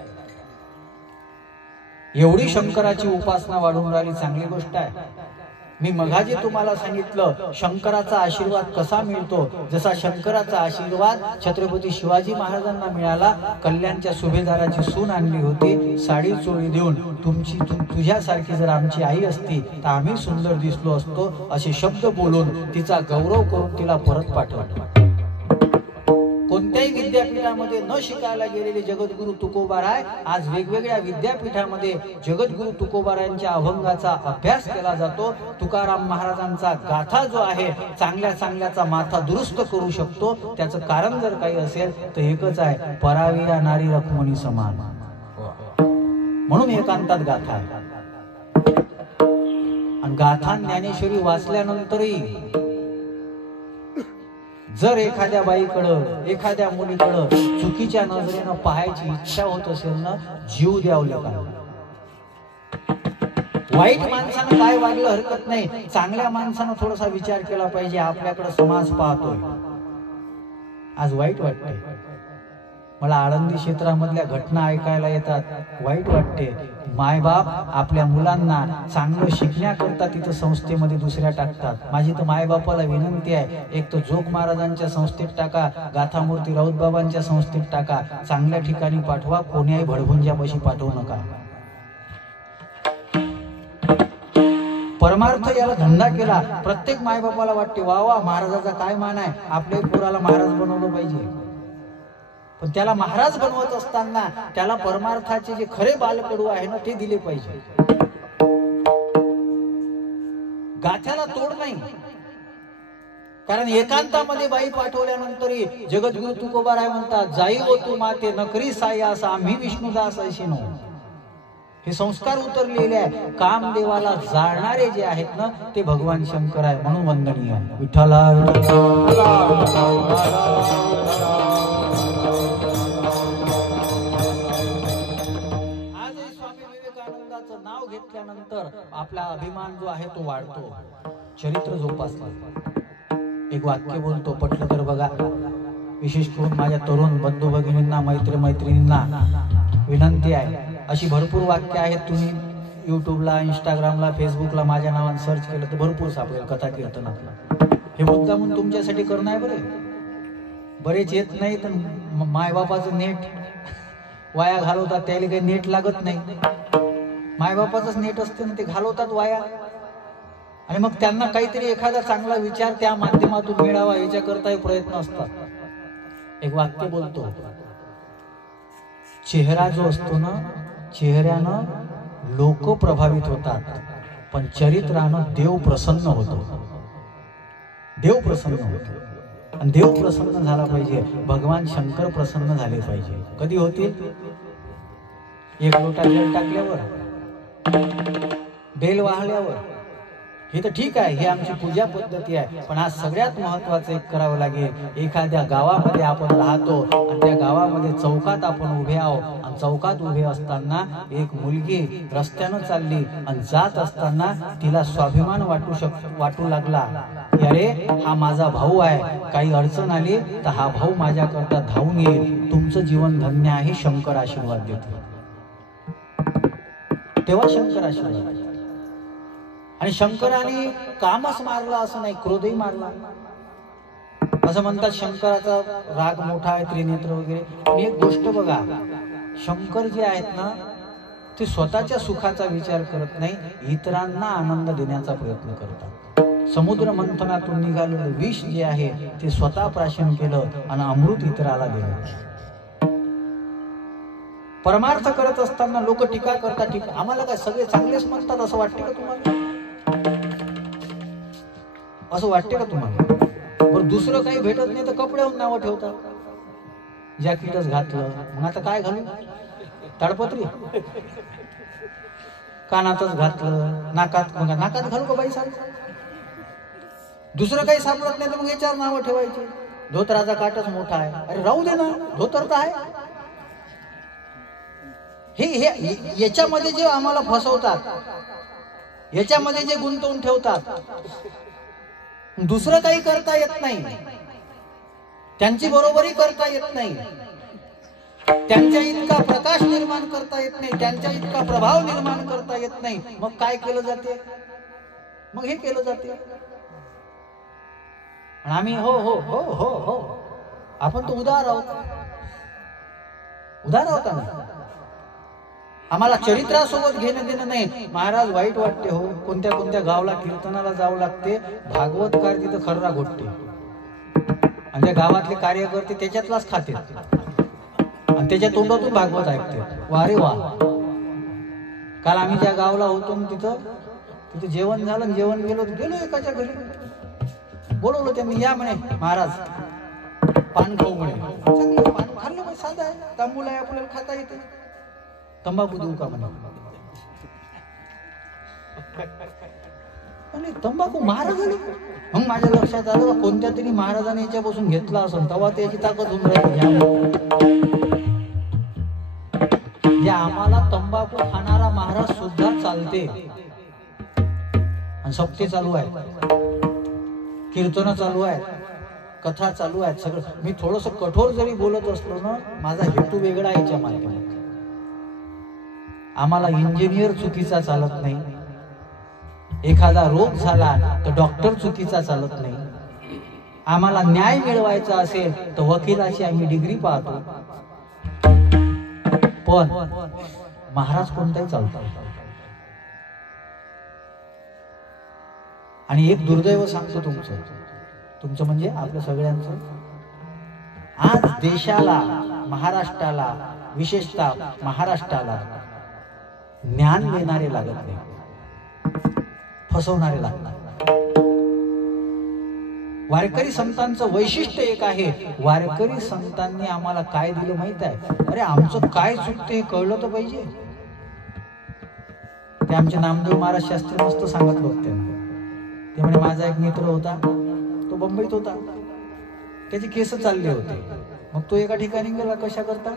एवढी शंकराची उपासना वाढून राहिली, चांगली गोष्ट आहे. मी मघाजी तुम्हाला सांगितलं शंकराचा आशीर्वाद कसा मिळतो. जसा शंकराचा आशीर्वाद छत्रपती शिवाजी महाराजांना मिळाला. कल्याणच्या सुभेदाराची सून आणली होती, साडी चोळी देऊन, तुझ्यासारखी जर आमची आई असती तर आम्ही सुंदर दिसलो असतो, असे शब्द बोलून तिचा गौरव करून तिला परत पाठवलं. कोणत्याही विद्यापीठामध्ये न शिकायला गेलेले जगद्गुरु तुकोबाराय आज वेगवेगळ्या विद्यापीठामध्ये जगद्गुरु तुकोबारायांच्या अभंगाचा अभ्यास केला जातो. तुकाराम महाराजांचा गाथा जो आहे, चांगल्या चांगल्याचा माथा दुरुस्त करू शकतो. त्याचं कारण जर काही असेल तर एकच आहे, पराविया नारी रखमणी समान. म्हणून एकांतात गाथा आहे. आणि गाथा ज्ञानेश्वरी वाचल्यानंतरही जर एखाद्या बाईकडं, एखाद्या मुलीकडं चुकीच्या नजरेनं पाहायची इच्छा होत असेल ना, जीव द्यावं लागेल. वाईट माणसानं काय वागलं हरकत नाही, चांगल्या माणसानं थोडासा विचार केला पाहिजे. आपल्याकडे समाज पाहतोय, आज वाईट वाटते. मला आळंदी क्षेत्रामधल्या घटना ऐकायला येतात, वाईट वाटते. मायबाप आपल्या मुलांना चांगलं शिकण्याकरता तिथं संस्थेमध्ये दुसऱ्या टाकतात. माझी तर मायबापाला विनंती आहे, एक तर जोग महाराजांच्या संस्थेत टाका, गाथामूर्ती राऊत बाबांच्या संस्थेत टाका, चांगल्या ठिकाणी पाठवा, कोण्याही भडभुंजापाशी पाठवू नका. परमार्थ याला धंदा केला. प्रत्येक मायबापाला वाटते वा वा महाराजाचा काय मान आहे, आपल्या पोराला महाराज बनवलं पाहिजे. पण त्याला महाराज बनवत असताना त्याला परमार्थाचे जे खरे बालकडू आहे ना, ते दिले पाहिजे. गाथ्याला तोड नाही. कारण एकांतामध्ये बाई पाठवल्यानंतरही जगद्गुरु तुकोबाराय म्हणतात, जाई हो तू माते नकरी सायास आम्ही विष्णुदास अशी नो. हे संस्कार उतरलेले आहे. कामदेवाला जाळणारे जे आहेत ना, ते भगवान शंकर आहे. म्हणून वंदनीय आहे. विठ्ठला नाव घेतल्यानंतर आपला अभिमान जो आहे तो वाढतो, चरित्र जोपासलं. एक वाक्य बोलतो, पटलं तर बघा. विशेष करून माझ्या तरुण बंधू भगिनींना, मैत्रिणींना विनंती आहे. अशी भरपूर वाक्य आहेत, तुम्ही युट्यूबला, इंस्टाग्रामला, फेसबुकला माझ्या नावाने सर्च केलं तर भरपूर सापडेल कथा कीर्तनातला. हे मुद्दा म्हणून तुमच्यासाठी करणं आहे बरे. बरेच येत नाही तर मायबापाचं नेट वाया घालवतात, त्याला काही नेट लागत नाही. मायबापाचंच नेट असते ना, ते घालवतात वाया. आणि मग त्यांना काहीतरी एखादा चांगला विचार त्या माध्यमातून मिळावा याच्याकरता प्रयत्न असतात. एक वाक्य बोलतो, चेहरा जो असतो ना, चेहऱ्यानं लोक प्रभावित होतात, पण चरित्रानं देव प्रसन्न होतो. देव प्रसन्न होतो. आणि देव प्रसन्न झाला पाहिजे, भगवान शंकर प्रसन्न झाले पाहिजे. कधी होतील? एक लोटा जल टाकल्यावर, बेल वाहल्यावर. हे तर ठीक आहे, ही आमची पूजा पद्धती आहे. पण आज सगळ्यात महत्वाचं एक करावं लागेल. एखाद्या गावामध्ये आपण राहतो आणि त्या गावामध्ये चौकात आपण उभे आहोत आणि चौकात उभे असताना एक मुलगी रस्त्यानं चालली आणि जात असताना तिला स्वाभिमान वाटू लागला की अरे हा माझा भाऊ आहे, काही अडचण आली तर हा भाऊ माझ्याकरता धावून येईल, तुमचं जीवन धन्य आहे, शंकर आशीर्वाद देतो. तेव्हा शंकर आशीर्वाद. आणि शंकराने कामच मारला असं नाही, क्रोधही मारला. असं म्हणतात शंकराचा राग मोठा आहे, त्रिनेत्र वगैरे. पण एक गोष्ट बघा, शंकर जे आहेत ना ते स्वतःच्या सुखाचा विचार करत नाही, इतरांना आनंद देण्याचा प्रयत्न करतात. समुद्र मंथनातून निघालेलं विष जे आहे ते स्वतः प्राशन केलं आणि अमृत इतराला दिलं. परमार्थ करत असताना लोक टीका करतात. आम्हाला काय सगळे चांगलेच म्हणतात असं वाटते का तुम्हाला? असं वाटते का तुम्हाला? बरं, दुसरं काही भेटत नाही तर कपड्यावर नावं ठेवतात. जॅकेटच घातलं, मग आता काय घालू? ताडपत्री. कानातच घातलं, नाकात घालू का बाई साहेब? दुसरं काही सापडत नाही तर मग याच्यावर नावं ठेवायची. धोतराचा काटच मोठा आहे. अरे राहू दे ना, धोतर तर आहे. हे याच्यामध्ये जे आम्हाला फसवतात, याच्यामध्ये जे गुंतवून ठेवतात, दुसरं काही करता येत नाही, त्यांची बरोबरी करता येत नाही, त्यांच्या इतका प्रकाश निर्माण करता येत नाही, त्यांच्या इतका प्रभाव निर्माण करता येत नाही. मग काय केलं जाते? मग हे केलं जाते. आणि आम्ही हो हो हो हो हो आपण तो उदार आहोत. उदार आहोत आम्ही. आम्हाला चरित्रासोबत घेणं देणं नाही. महाराज वाईट वाटते हो, कोणत्या कोणत्या गावाला कीर्तनाला जावं लागते, भागवतकार तिथं खर्रा घोटते आणि त्या गावातले कार्यकर्ते त्याच्यातलाच खाते आणि त्याच्या तोंडातून भागवत ऐकते. वा रे वा. काल आम्ही ज्या गावाला होतो तिथं जेवण झालं, जेवण गेलो एकाच्या घरी, बोलवलं त्यांनी, या म्हणे महाराज पान खाऊ म्हणे. चांगलं पान खाल्लं म्हणे, साधं आहे, तांबूल आहे, आपल्याला खाता येते. तंबाखू देऊ का म्हणे. तंबाखू महाराजांनी. मग माझ्या लक्षात आलं कोणत्या तरी महाराजांनी याच्यापासून घेतला असं, तेव्हा त्याची ताकद होऊन राहिली. आम्हाला तंबाखू खाणारा महाराज सुद्धा चालते आणि सप्ते चालू आहे, कीर्तन चालू आहे, कथा चालू आहेत, सगळं. मी थोडस कठोर जरी बोलत असलो ना, माझा हेतू वेगळा याच्या माध्यमात. आम्हाला इंजिनियर चुकीचा चालत नाही, एखादा रोग झाला तर डॉक्टर चुकीचा चालत नाही, आम्हाला न्याय मिळवायचा असेल तर वकिलाची आम्ही डिग्री पाहतो, पण महाराज कोणताही चालतो. आणि एक दुर्दैव सांगतो तुमचं म्हणजे आपल्या सगळ्यांचं, आज देशाला, महाराष्ट्राला, विशेषतः महाराष्ट्राला ज्ञान देणारे लागत नाही, फसवणारे लागतात. वारकरी संतांचं वैशिष्ट्य एक आहे, वारकरी संतांनी आम्हाला काय दिलं माहित आहे? अरे आमचं काय चुकतं हे कळलं तर पाहिजे. ते आमचे नामदेव महाराज शास्त्री मस्त सांगत होते. ते म्हणे माझा एक मित्र होता, तो मुंबईत होता, त्याचे केस चालले होते. मग तो एका ठिकाणी गेला, कशा करता?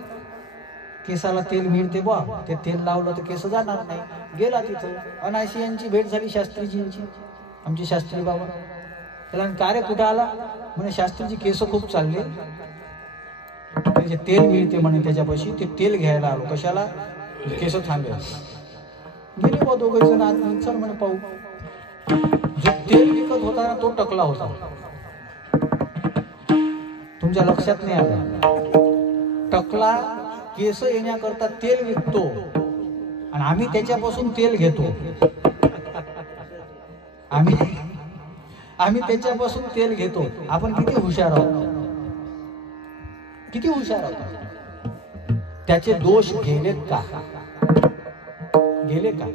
केसाला तेल मिळते बा, ते तेल लावलं तर केस जाणार नाही. गेला तिथं, अनाशी यांची भेट झाली, शास्त्रीजींची, आमचे शास्त्री बाबा. त्याला कार्य कुठं आला? म्हणे शास्त्रीची केस खूप चालले, त्याचे तेल मिळते म्हणे त्याच्यापाशी, ते तेल घ्यायला आलो. कशाला? केस थांबेल. गेले बा दोघे जण आत, चल म्हणे पाहू. जो तेल विकत होता ना तो टकला होता. तुमच्या लक्षात नाही आलं. टकला केस येण्याकरता तेल विकतो आणि आम्ही त्याच्यापासून तेल घेतो. आम्ही त्याच्यापासून तेल घेतो. आपण किती हुशार आहोत, किती हुशार आहोत. त्याचे दोष गेलेत का? गेले का?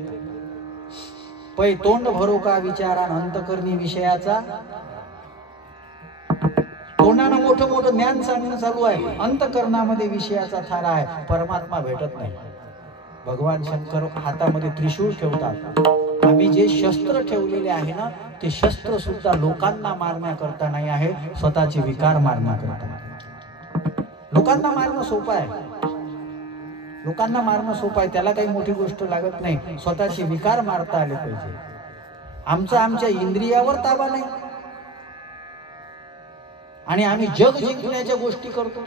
पै तोंड भरो का विचारा अंतकरणी विषयाचा. तोंडानं मोठं मोठं ज्ञान सांगणं चालू आहे, अंतकरणामध्ये विषयाचा थारा आहे. परमात्मा भेटत नाही. भगवान शंकर हातामध्ये त्रिशूळ ठेवतात. आम्ही जे शस्त्र ठेवलेले आहे ना ते शस्त्र सुद्धा लोकांना मारण्याकरता नाही आहे, स्वतःचे विकार मारण्याकरता. लोकांना मारणं सोपं आहे, लोकांना मारणं सोपं आहे, त्याला काही मोठी गोष्ट लागत नाही. स्वतःचे विकार मारता आले पाहिजे. आमच्या इंद्रियावर ताबा नाही आणि आम्ही जग जिंकण्याच्या गोष्टी करतो.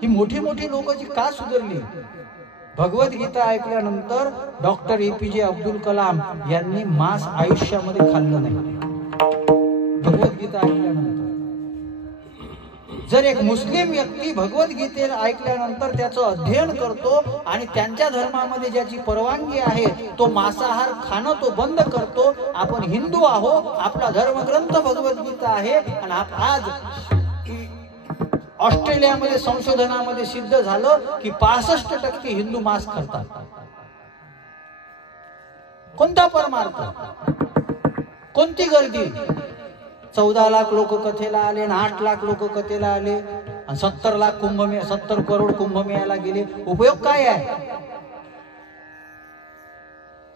ही मोठी मोठी लोक जी का सुधारली? भगवद्गीता ऐकल्यानंतर डॉक्टर APJ अब्दुल कलाम यांनी मांस आयुष्यामध्ये खाल्लं नाही. भगवद्गीता ऐकल्यानंतर जर एक मुस्लिम व्यक्ती भगवद्गीतेला ऐकल्यानंतर त्याचं अध्ययन करतो आणि त्यांच्या धर्मामध्ये ज्याची परवानगी आहे तो मांसाहार खाणं तो बंद करतो. आपण हिंदू आहोत, आपला धर्मग्रंथ भगवद्गीता आहे आणि आज ऑस्ट्रेलियामध्ये संशोधनामध्ये सिद्ध झालं की 65% हिंदू मांस खातात. कोणता परमार्थ, कोणती गर्दी? 14 लाख लोक कथेला आले आणि 8 लाख लोक कथेला आले आणि 70 करोड कुंभमेळ्याला गेले. उपयोग काय आहे?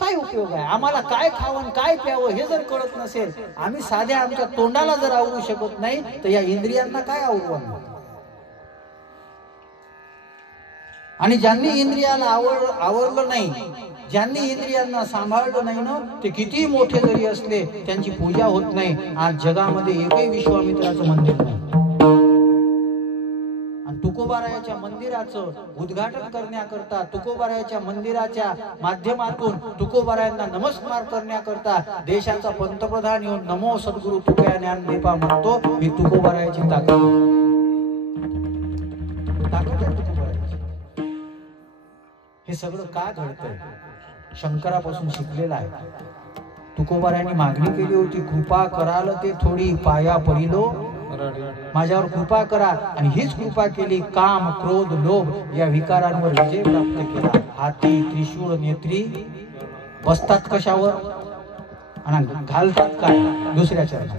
काय उपयोग आहे? आम्हाला काय खावं काय प्यावं हे जर कळत नसेल, आम्ही साध्या आमच्या तोंडाला जर आवरू शकत नाही तर या इंद्रियांना काय आवरू? आणि ज्यांनी इंद्रियाला आवरलं नाही, ज्यांनी इंद्रियांना सांभाळलं नाही ना, ते किती मोठे जरी असले त्यांची पूजा होत नाही. आज जगामध्ये एकही विश्वामित्राचं मंदिर नाही. आणि तुकोबारायाच्या मंदिराचं उद्घाटन करण्याकरता, तुकोबारायाच्या मंदिराच्या माध्यमातून तुकोबारायांना नमस्कार करण्याकरता देशाचा पंतप्रधान येऊन नमो सद्गुरु तुकया ज्ञानदीपा म्हणतो. ही तुकोबारायाची ताकद आहे. हे सगळं का घडतंय? शंकरापासून शिकलेलं आहे. तुकोबारायांनी मागणी केली होती, कृपा कराल ते थोडी पाया पडिलो, माझ्यावर कृपा करा. आणि हीच कृपा केली. काम क्रोध लोभ या विकारांवर विजय प्राप्त केला. हाती त्रिशूळ नेत्री बसतात कशावर आणि घालतात काय? दुसऱ्या चरणात.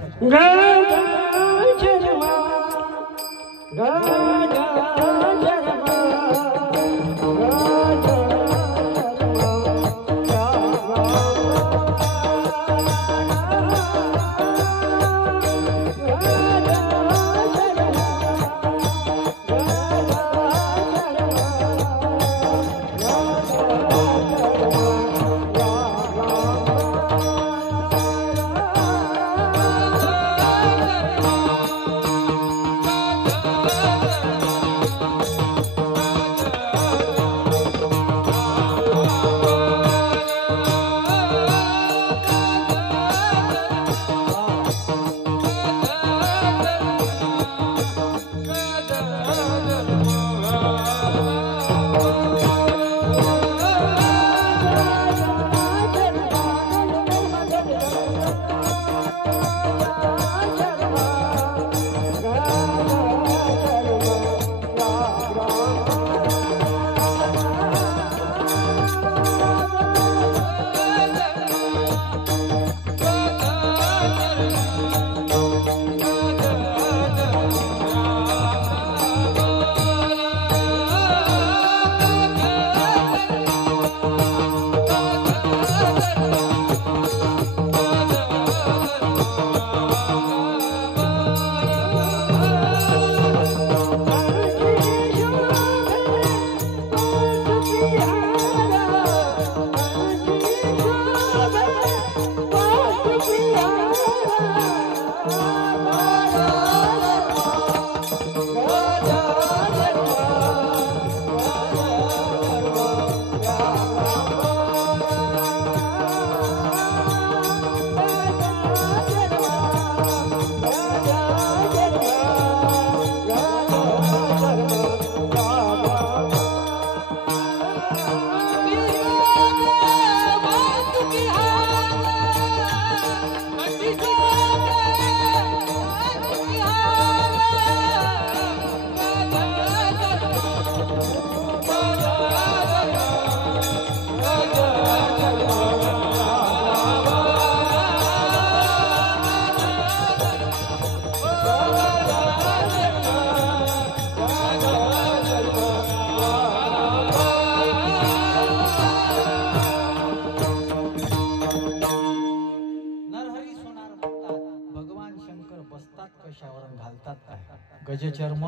गजचर्म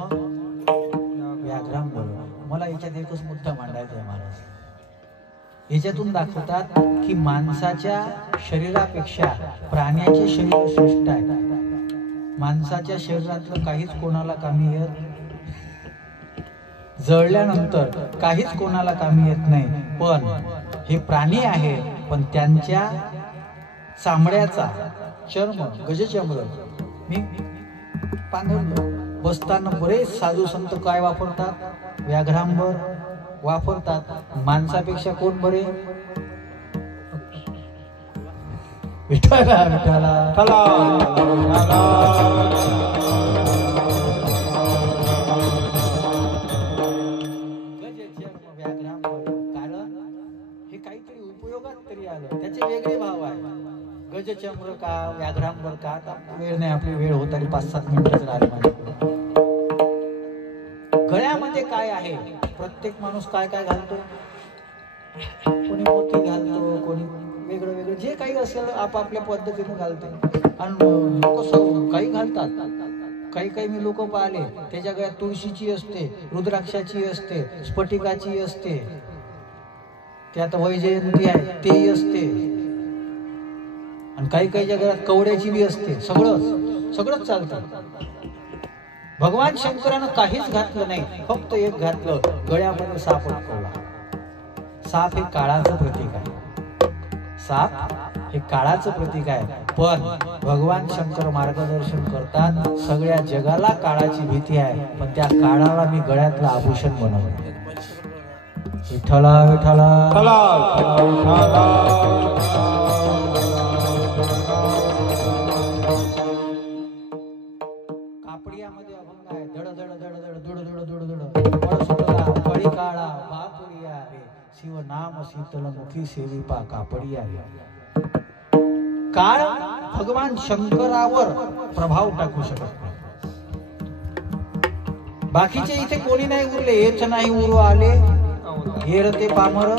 व्याघ्रांबर. मला याच्यात एकच मुद्दा मांडायचा आहे महाराज. याच्यातून दाखवतात की माणसाच्या शरीरापेक्षा प्राण्याचे शरीर श्रेष्ठ आहे. माणसाच्या शरीरातलं काहीच कोणाला कामी येत, जळल्यानंतर काहीच कोणाला कामी येत नाही. पण हे प्राणी आहे, पण त्यांच्या चामड्याचा चर्म गजचर्म मी पांघरलं. बसताना बरेच साधू संत काय वापरतात? व्याघ्रांबर वापरतात. माणसापेक्षा कोण बरे? विठ्ठला विठ्ठला. कारण हे काहीतरी उपयोगात तरी आलं, त्याचे वेगळे भाव आहे. गजचर्म का व्याघ्रांबर का? आता वेळ नाही, आपली वेळ होत आली, 5-7 मिनिटच राहिले माझ्याकडे. गळ्यामध्ये काय आहे? प्रत्येक माणूस काय काय घालतो? कोणी मोती घालतो, कोणी वेगळं वेगळं जे काही असेल आपापल्या पद्धतीने घालते. आणि लोक काही घालतात. काही मी लोक पाहिले त्याच्या गळ्यात तुळशीची असते, रुद्राक्षाची असते, स्फटिकाची असते, त्यात वैजयंती आहे तेही असते, आणि काही गळ्यात कवड्याची बी असते. सगळंच चालतं. भगवान शंकरानं काहीच घातलं नाही, फक्त एक घातलं, गळ्यामध्ये साप अडकवला. साप हे काळाचं प्रतीक आहे. साप हे काळाचं प्रतीक आहे. पण भगवान शंकर मार्गदर्शन करतात, सगळ्या जगाला काळाची भीती आहे, पण त्या काळाला मी गळ्यातलं आभूषण बनवलं. विठ्ठला विठ्ठला. कापडियामध्ये अभंग आहे. धड धड धड धड दुड दुड दुड दुड पळ सुटला पळी काळा बापुरिया रे, शिव नाम शीतल मुखी सेविपा कापडिया रे. काळ भगवान शंकरावर प्रभाव टाकू शकत नाही. बाकीचे इथे कोणी नाही उरले, येच नाही उरू आले येरते पामर.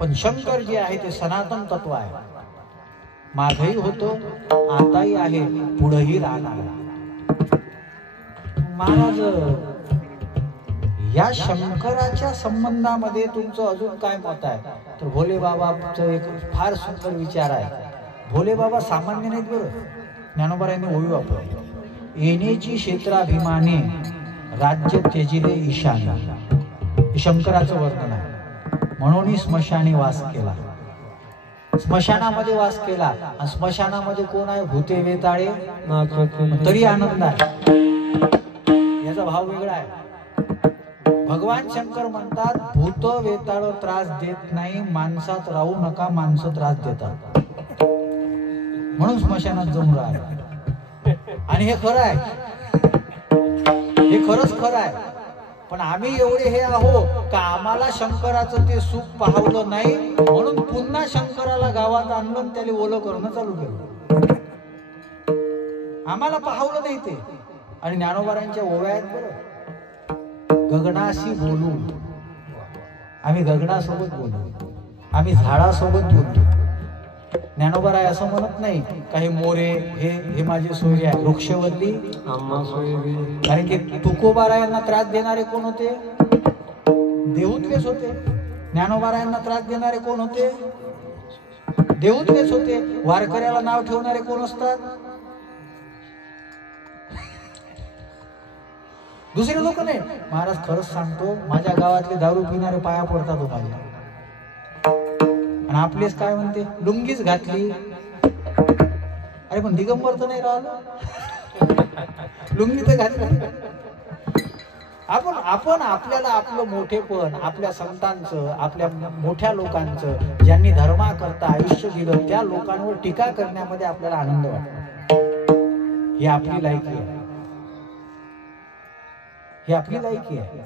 पण शंकर जे आहे ते सनातन तत्व आहे. मागही होतो, आताही आहे, पुढेही राहणार. महाराज, या शंकराच्या संबंधामध्ये तुमचं अजून काय मत आहे? तर भोले बाबाचं एक फार सुंदर विचार आहे. भोले बाबा सामान्य नाहीत बरं. ज्ञानोबारायांनी ओवी वापरली, येण्याची क्षेत्राभिमाने राज्य त्यजिले ईशान्य. शंकराचं वर्णन आहे. म्हणून स्मशानी वास केला, स्मशानामध्ये वास केला. आणि स्मशानामध्ये कोण आहे? भूते वेताळे, तरी आनंद आहे. याचा भाव वेगळा आहे. भगवान शंकर म्हणतात, भूत वेताळ त्रास देत नाही, माणसात राहू नका, माणसं त्रास देतात. म्हणून स्मशानात जमून राहिले. आणि हे खरं आहे, हे खरंच खरं आहे. पण आम्ही एवढे हे आहो का आम्हाला शंकराचं ते सुख पाहवलं नाही, म्हणून पुन्हा शंकराला गावात आणलं, त्याला ओलं करणं चालू केलं. आम्हाला पाहवलं नाही ते. आणि ज्ञानोबारांच्या ओव्या आहेत बरं, गगनाशी बोलू, आम्ही गगनासोबत बोलू, आम्ही झाडासोबत बोलतो. ज्ञानोबाराय असं म्हणत नाही काही मोरे हे माझे सोयरे आहे, वृक्षवल्ली आम्हा सोयरे. कारण की तुकोबारायांना त्रास देणारे कोण होते? देहुत्वेस होते. ज्ञानोबारायांना त्रास देणारे कोण होते? देहुत्वेस होते. वारकऱ्याला नाव ठेवणारे कोण असतात? दुसरे लोक नाही. महाराज खरंच सांगतो, माझ्या गावातले दारू पिणारे पाया पडतात हो माझ्या. आणि आपलेच काय म्हणते, लुंगीच घातली. अरे पण दिगंबर तर नाही राहिलं, लुंगी तर घातली. आपण आपल्याला आपलं मोठेपण, आपल्या संतांचं, आपल्या मोठ्या लोकांचं, ज्यांनी धर्माकरता आयुष्य दिलं, त्या लोकांवर टीका करण्यामध्ये आपल्याला आनंद वाटतो. ही आपली लायकी आहे, ही आपली लायकी आहे.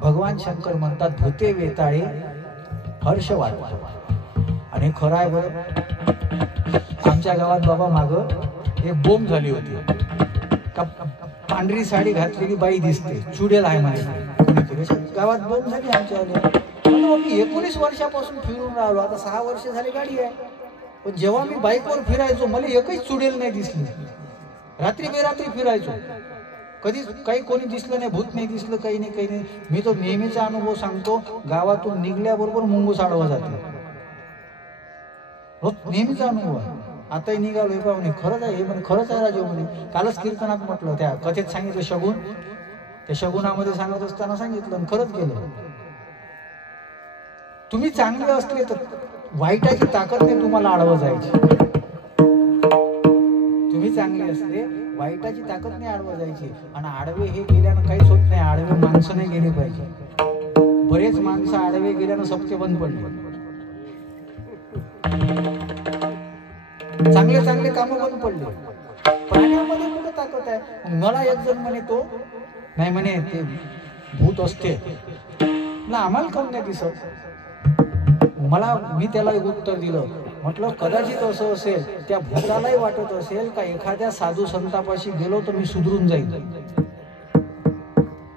भगवान शंकर म्हणतात, भूते वेताळे हर्ष वाटतो. आणि खरं आहे बरं. आमच्या गावात बाबा माग एक बोंब झाली होती का, पांढरी साडी घातलेली बाई दिसते, चुडेल आहे म्हणे. गावात बोंब झाली आमच्या. मी 19 वर्षापासून फिरून राहिलो, आता 6 वर्ष झाली गाडी आहे. पण जेव्हा मी बाईकवर फिरायचो, मला एकही चुडेल नाही दिसली. रात्री बेरात्री फिरायचो, कधीच काही कोणी दिसलं नाही, भूत नाही दिसलं, काही नाही. मी तो नेहमीचा अनुभव सांगतो. गावातून निघल्याबरोबर मुंगूस आडवं जाते. नेहमीचा अनुभव आहे. आताही निघालो हे पाहुणे, खरंच आहे हे म्हणे, खरंच आहे राजे म्हणे. कालच कीर्तनात म्हटलं, त्या कथेत सांगितलं शगुन, त्या शगुनामध्ये सांगत असताना सांगितलं आणि खरंच गेलं. तुम्ही चांगले असले तर वाईटाची ताकद नाही तुम्हाला आडवं जायची. तुम्ही चांगले असले वाईटाची ताकद नाही आडवं जायची. आणि आडवे हे गेल्यानं काहीच होत नाही. आडवे माणसं नाही गेले पाहिजे. बरेच माणसं आडवे गेल्यानं सप्ते बंद पडले. चांगले चांगले कामं बंद पडले. प्राण्यामध्ये कुठे ताकद आहे? मला एक जण म्हणे, तो नाही म्हणे ते भूत असते ना, आम्हाला काऊन नाही दिसत. मी त्याला एक उत्तर दिलं, म्हटलं कदाचित असं असेल, त्या भूतालाही वाटत असेल का एखाद्या साधू संतापाशी गेलो तर मी सुधरून जाईल,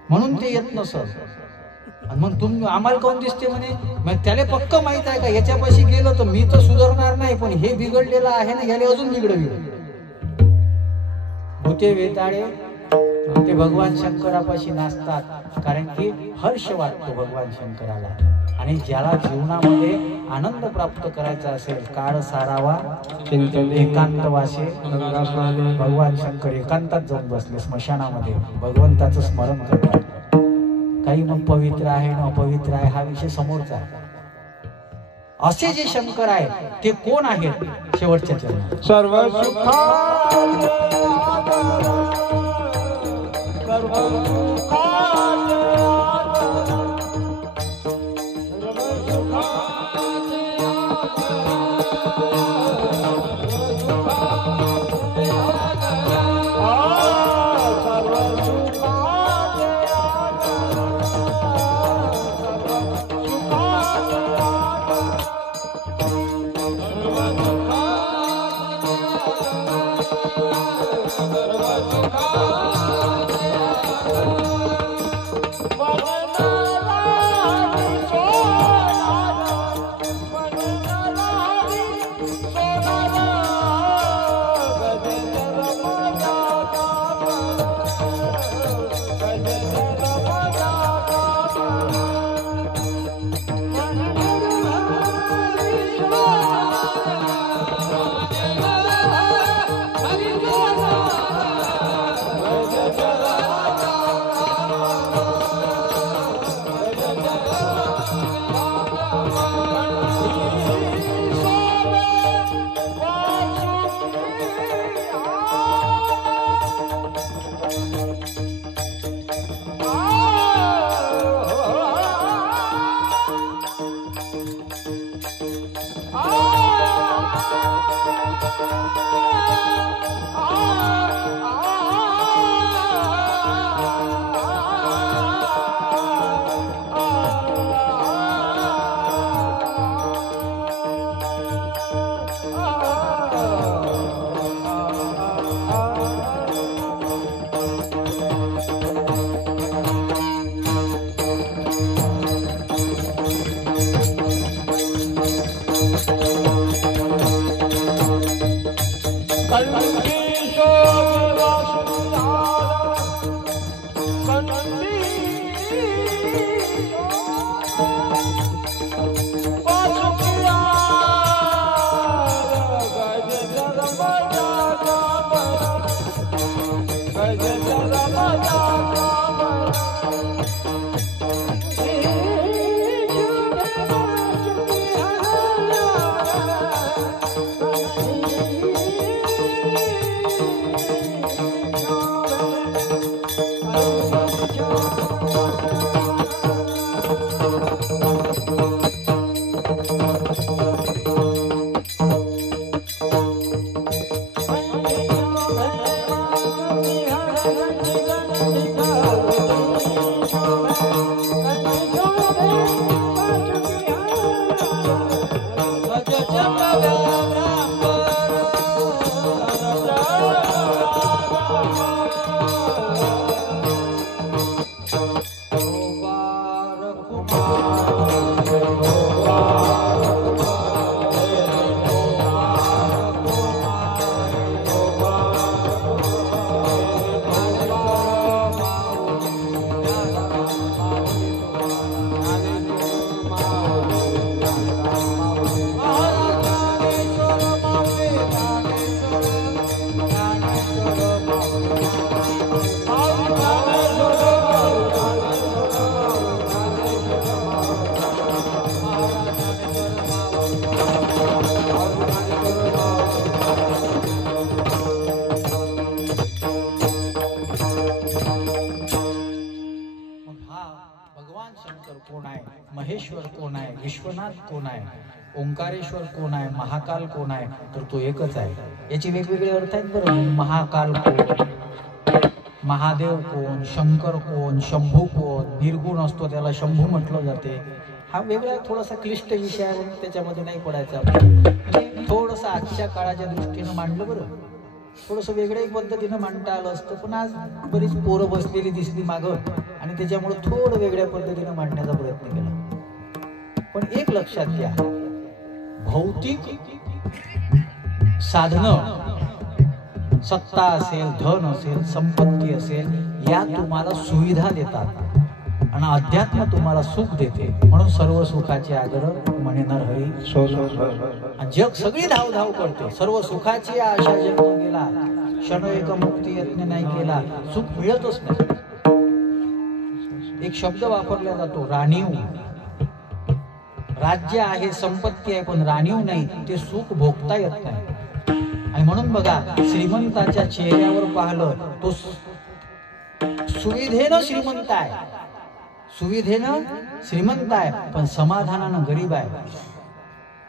म्हणून ते येत नसत. मग आम्हाला काऊन दिसते म्हणे? मग त्याला पक्क माहित आहे का याच्यापाशी गेलो तर मी तर सुधारणार नाही, पण हे बिघडलेलं आहे ना, याला अजून बिघडविल. भूते वेताळे ते भगवान शंकरापाशी नाचतात, कारण की हर्ष वाटतो भगवान शंकराला. आणि ज्याला जीवनामध्ये आनंद प्राप्त करायचा असेल, काळ सारावा एकांतवासे, भगवान शंकर एकांतात जाऊन बसले स्मशानामध्ये, भगवंताचं स्मरण करतात. काही मग पवित्र आहे ना अपवित्र आहे हा विषय समोरचा आहे. असे जे शंकर आहे ते कोण आहेत? शेवटच्या चरणात सर्व सुखा महेश्वर कोण आहे, विश्वनाथ कोण आहे, ओंकारेश्वर कोण आहे, महाकाल कोण आहे, तर तो एकच आहे. याची वेगवेगळे अर्थ आहेत बरं. महाकाल कोण, महादेव कोण, शंकर कोण, शंभू कोण, निर्गुण असतो त्याला शंभू म्हटलं जाते. हा वेगळा थोडासा क्लिष्ट विषय आहे, त्याच्यामध्ये नाही पडायचा. थोडंसं आजच्या काळाच्या दृष्टीनं मांडलं बरं, थोडंसं वेगळ्या पद्धतीनं मांडता आलं असतं. पण आज बरीच पोरं बसलेली दिसली मागं आणि त्याच्यामुळे थोडं वेगळ्या पद्धतीनं मांडण्याचा प्रयत्न केला. पण एक लक्षात घ्या, भौतिक साधनं, सत्ता असेल, धन असेल, संपत्ती असेल, या तुम्हाला सुविधा देतात आणि अध्यात्म तुम्हाला सुख देते. म्हणून सर्व सुखाची आगर म्हणे नरहरी. जग सगळी धावधाव करते, सर्व सुखाची आशा जन्म गेला, क्षण एक मुक्ती यत्न नाही केला, सुख मिळतच नाही. एक शब्द वापरला जातो, राणीव. राज्य आहे, संपत्ती आहे, पण राणीव नाही, ते सुख भोगता येत नाही. आणि म्हणून बघा, श्रीमंताच्या चेहऱ्यावर पाहिलं तो सुविधेनं श्रीमंत आहे, सुविधेनं श्रीमंत आहे, पण समाधानानं गरीब आहे.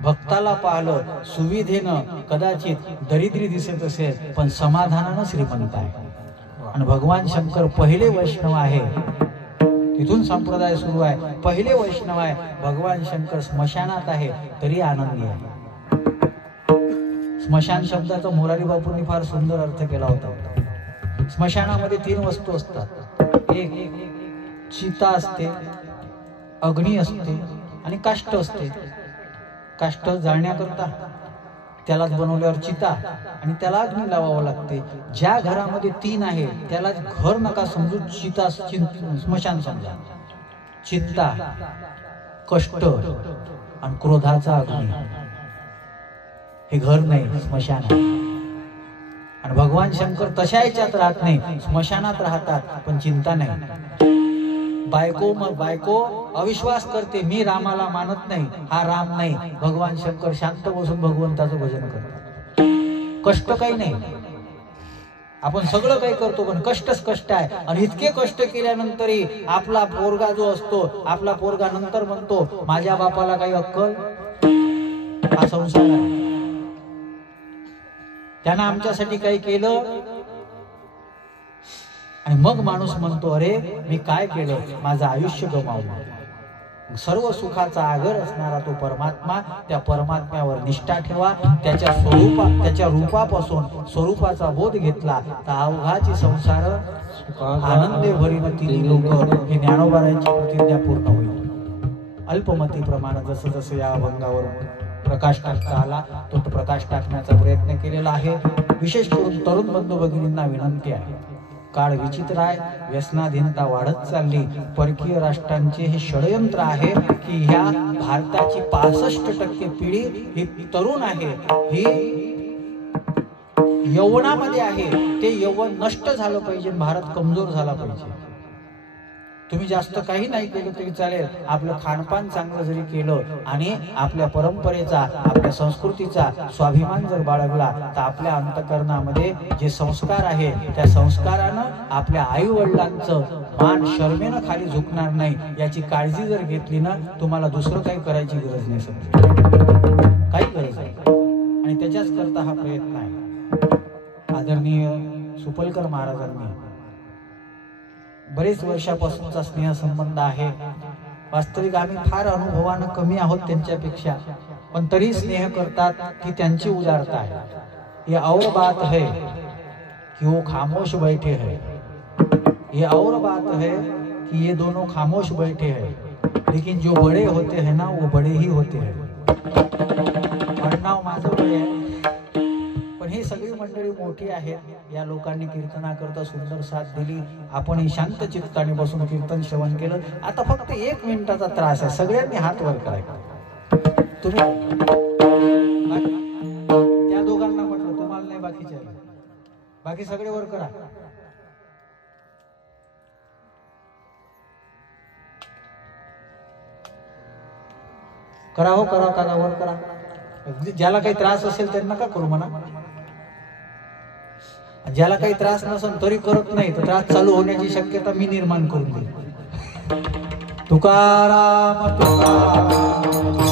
भक्ताला पाहिलं सुविधेनं कदाचित दरिद्री दिसत असेल, पण समाधानानं श्रीमंत आहे. आणि भगवान शंकर पहिले वैष्णव आहे, तिथून संप्रदाय सुरू आहे. पहिले वैष्णव आहे भगवान शंकर. स्मशानात आहे तरी आनंदी आहे. स्मशान शब्दाचा मोरारी बापूंनी फार सुंदर अर्थ केला होता. स्मशानामध्ये 3 वस्तू असतात. एक चिता असते, अग्नी असते आणि काष्ट असते. काष्ट जाळण्याकरता त्यालाच बनवल्यावर चिता आणि त्याला अग्नी लावावं लागते. ज्या घरामध्ये 3 आहे त्यालाच घर नका समजू, चिता स्मशान समजा. चित्ता, कष्ट आणि क्रोधाचा अग्नी हे घर नाही, स्मशान आहे. आणि भगवान शंकर तशा याच्यात राहत नाही, स्मशानात राहतात, पण चिंता नाही. बायको अविश्वास करते, मी रामाला मानत नाही, हा राम नाही. भगवान शंकर शांत बसून भगवंताचं भजन करतात. कष्ट काही नाही, आपण सगळं काही करतो, पण कष्टच कष्ट आहे. आणि इतके कष्ट केल्यानंतरही आपला पोरगा जो असतो, आपला पोरगा नंतर म्हणतो माझ्या बापाला काही अक्कल, हा संसार आहे, त्यानं आमच्यासाठी काही केलं. आणि मग माणूस म्हणतो अरे मी काय केलं, माझं आयुष्य गमावलं. सर्व सुखाचा आगर असणारा तो परमात्मा, त्या परमात्म्यावर निष्ठा ठेवा. त्याच्या रूपापासून स्वरूपाचा बोध घेतला तर अवघाची संसार आनंदे भरीन तिन्ही लोक, ही ज्ञानोबारायांची प्रतिज्ञा पूर्ण होईल. अल्पमती प्रमाण जसं जसं या अभंगावर प्रकाश टाकता आला तो प्रकाश टाकण्याचा प्रयत्न केलेला आहे. विशेष करून तरुण बंधू भगिनींना विनंती आहे, काळ विचित्र आहे, व्यसनाधीनता वाढत चालली. परकीय राष्ट्रांचे हे षडयंत्र आहे की ह्या भारताची 65% पिढी ही तरुण आहे, ही यौवनामध्ये आहे. ते यौवन नष्ट झालं पाहिजे, भारत कमजोर झाला पाहिजे. तुम्ही जास्त काही नाही केलं तरी चालेल, आपलं खानपान चांगलं जरी केलं आणि आपल्या परंपरेचा, आपल्या संस्कृतीचा स्वाभिमान जर बाळगला तर आपल्या अंतःकरणामध्ये जे संस्कार आहे त्या संस्कारानं आपल्या आई वडिलांचं मान शर्मेनं खाली झुकणार नाही. याची काळजी जर घेतली ना, तुम्हाला दुसरं काही करायची गरज नाही, समजा काही गरज नाही. आणि त्याच्याच करता हा प्रयत्न आहे. आदरणीय सुपलकर महाराजांनी बरेच वर्षापासूनचा स्नेहसंबंध आहे. वास्तविक आम्ही फार अनुभवानं कमी आहोत त्यांच्यापेक्षा, पण तरी स्नेह करतात की त्यांची उदारता आहे. ये और बात है कि वो खामोश बैठे हैं, ये और बात है कि ये दोनों खामोश बैठे हैं, लेकिन जो बड़े होते हैं ना वो बड़े ही होते हैं. नाव माझं बळे आहे, पण ही सगळी मंडळी मोठी आहेत. या लोकांनी कीर्तनाकरता सुंदर साथ दिली. आपण शांत चित्ताने बसून कीर्तन श्रवण केलं. आता फक्त 1 मिनिटाचा त्रास आहे, सगळ्यांनी हात वर करायचा. तुम्ही त्या दोघांना म्हटलं, तुम्हाला नाही, बाकीच्या बाकी सगळे वर करा. करा हो, करा करा, वर करा. ज्याला काही त्रास असेल त्यांना का करू म्हणा. ज्याला काही त्रास नसेल तरी करत नाही तर त्रास चालू होण्याची शक्यता मी निर्माण करून देईन. तुकाराम तुकाराम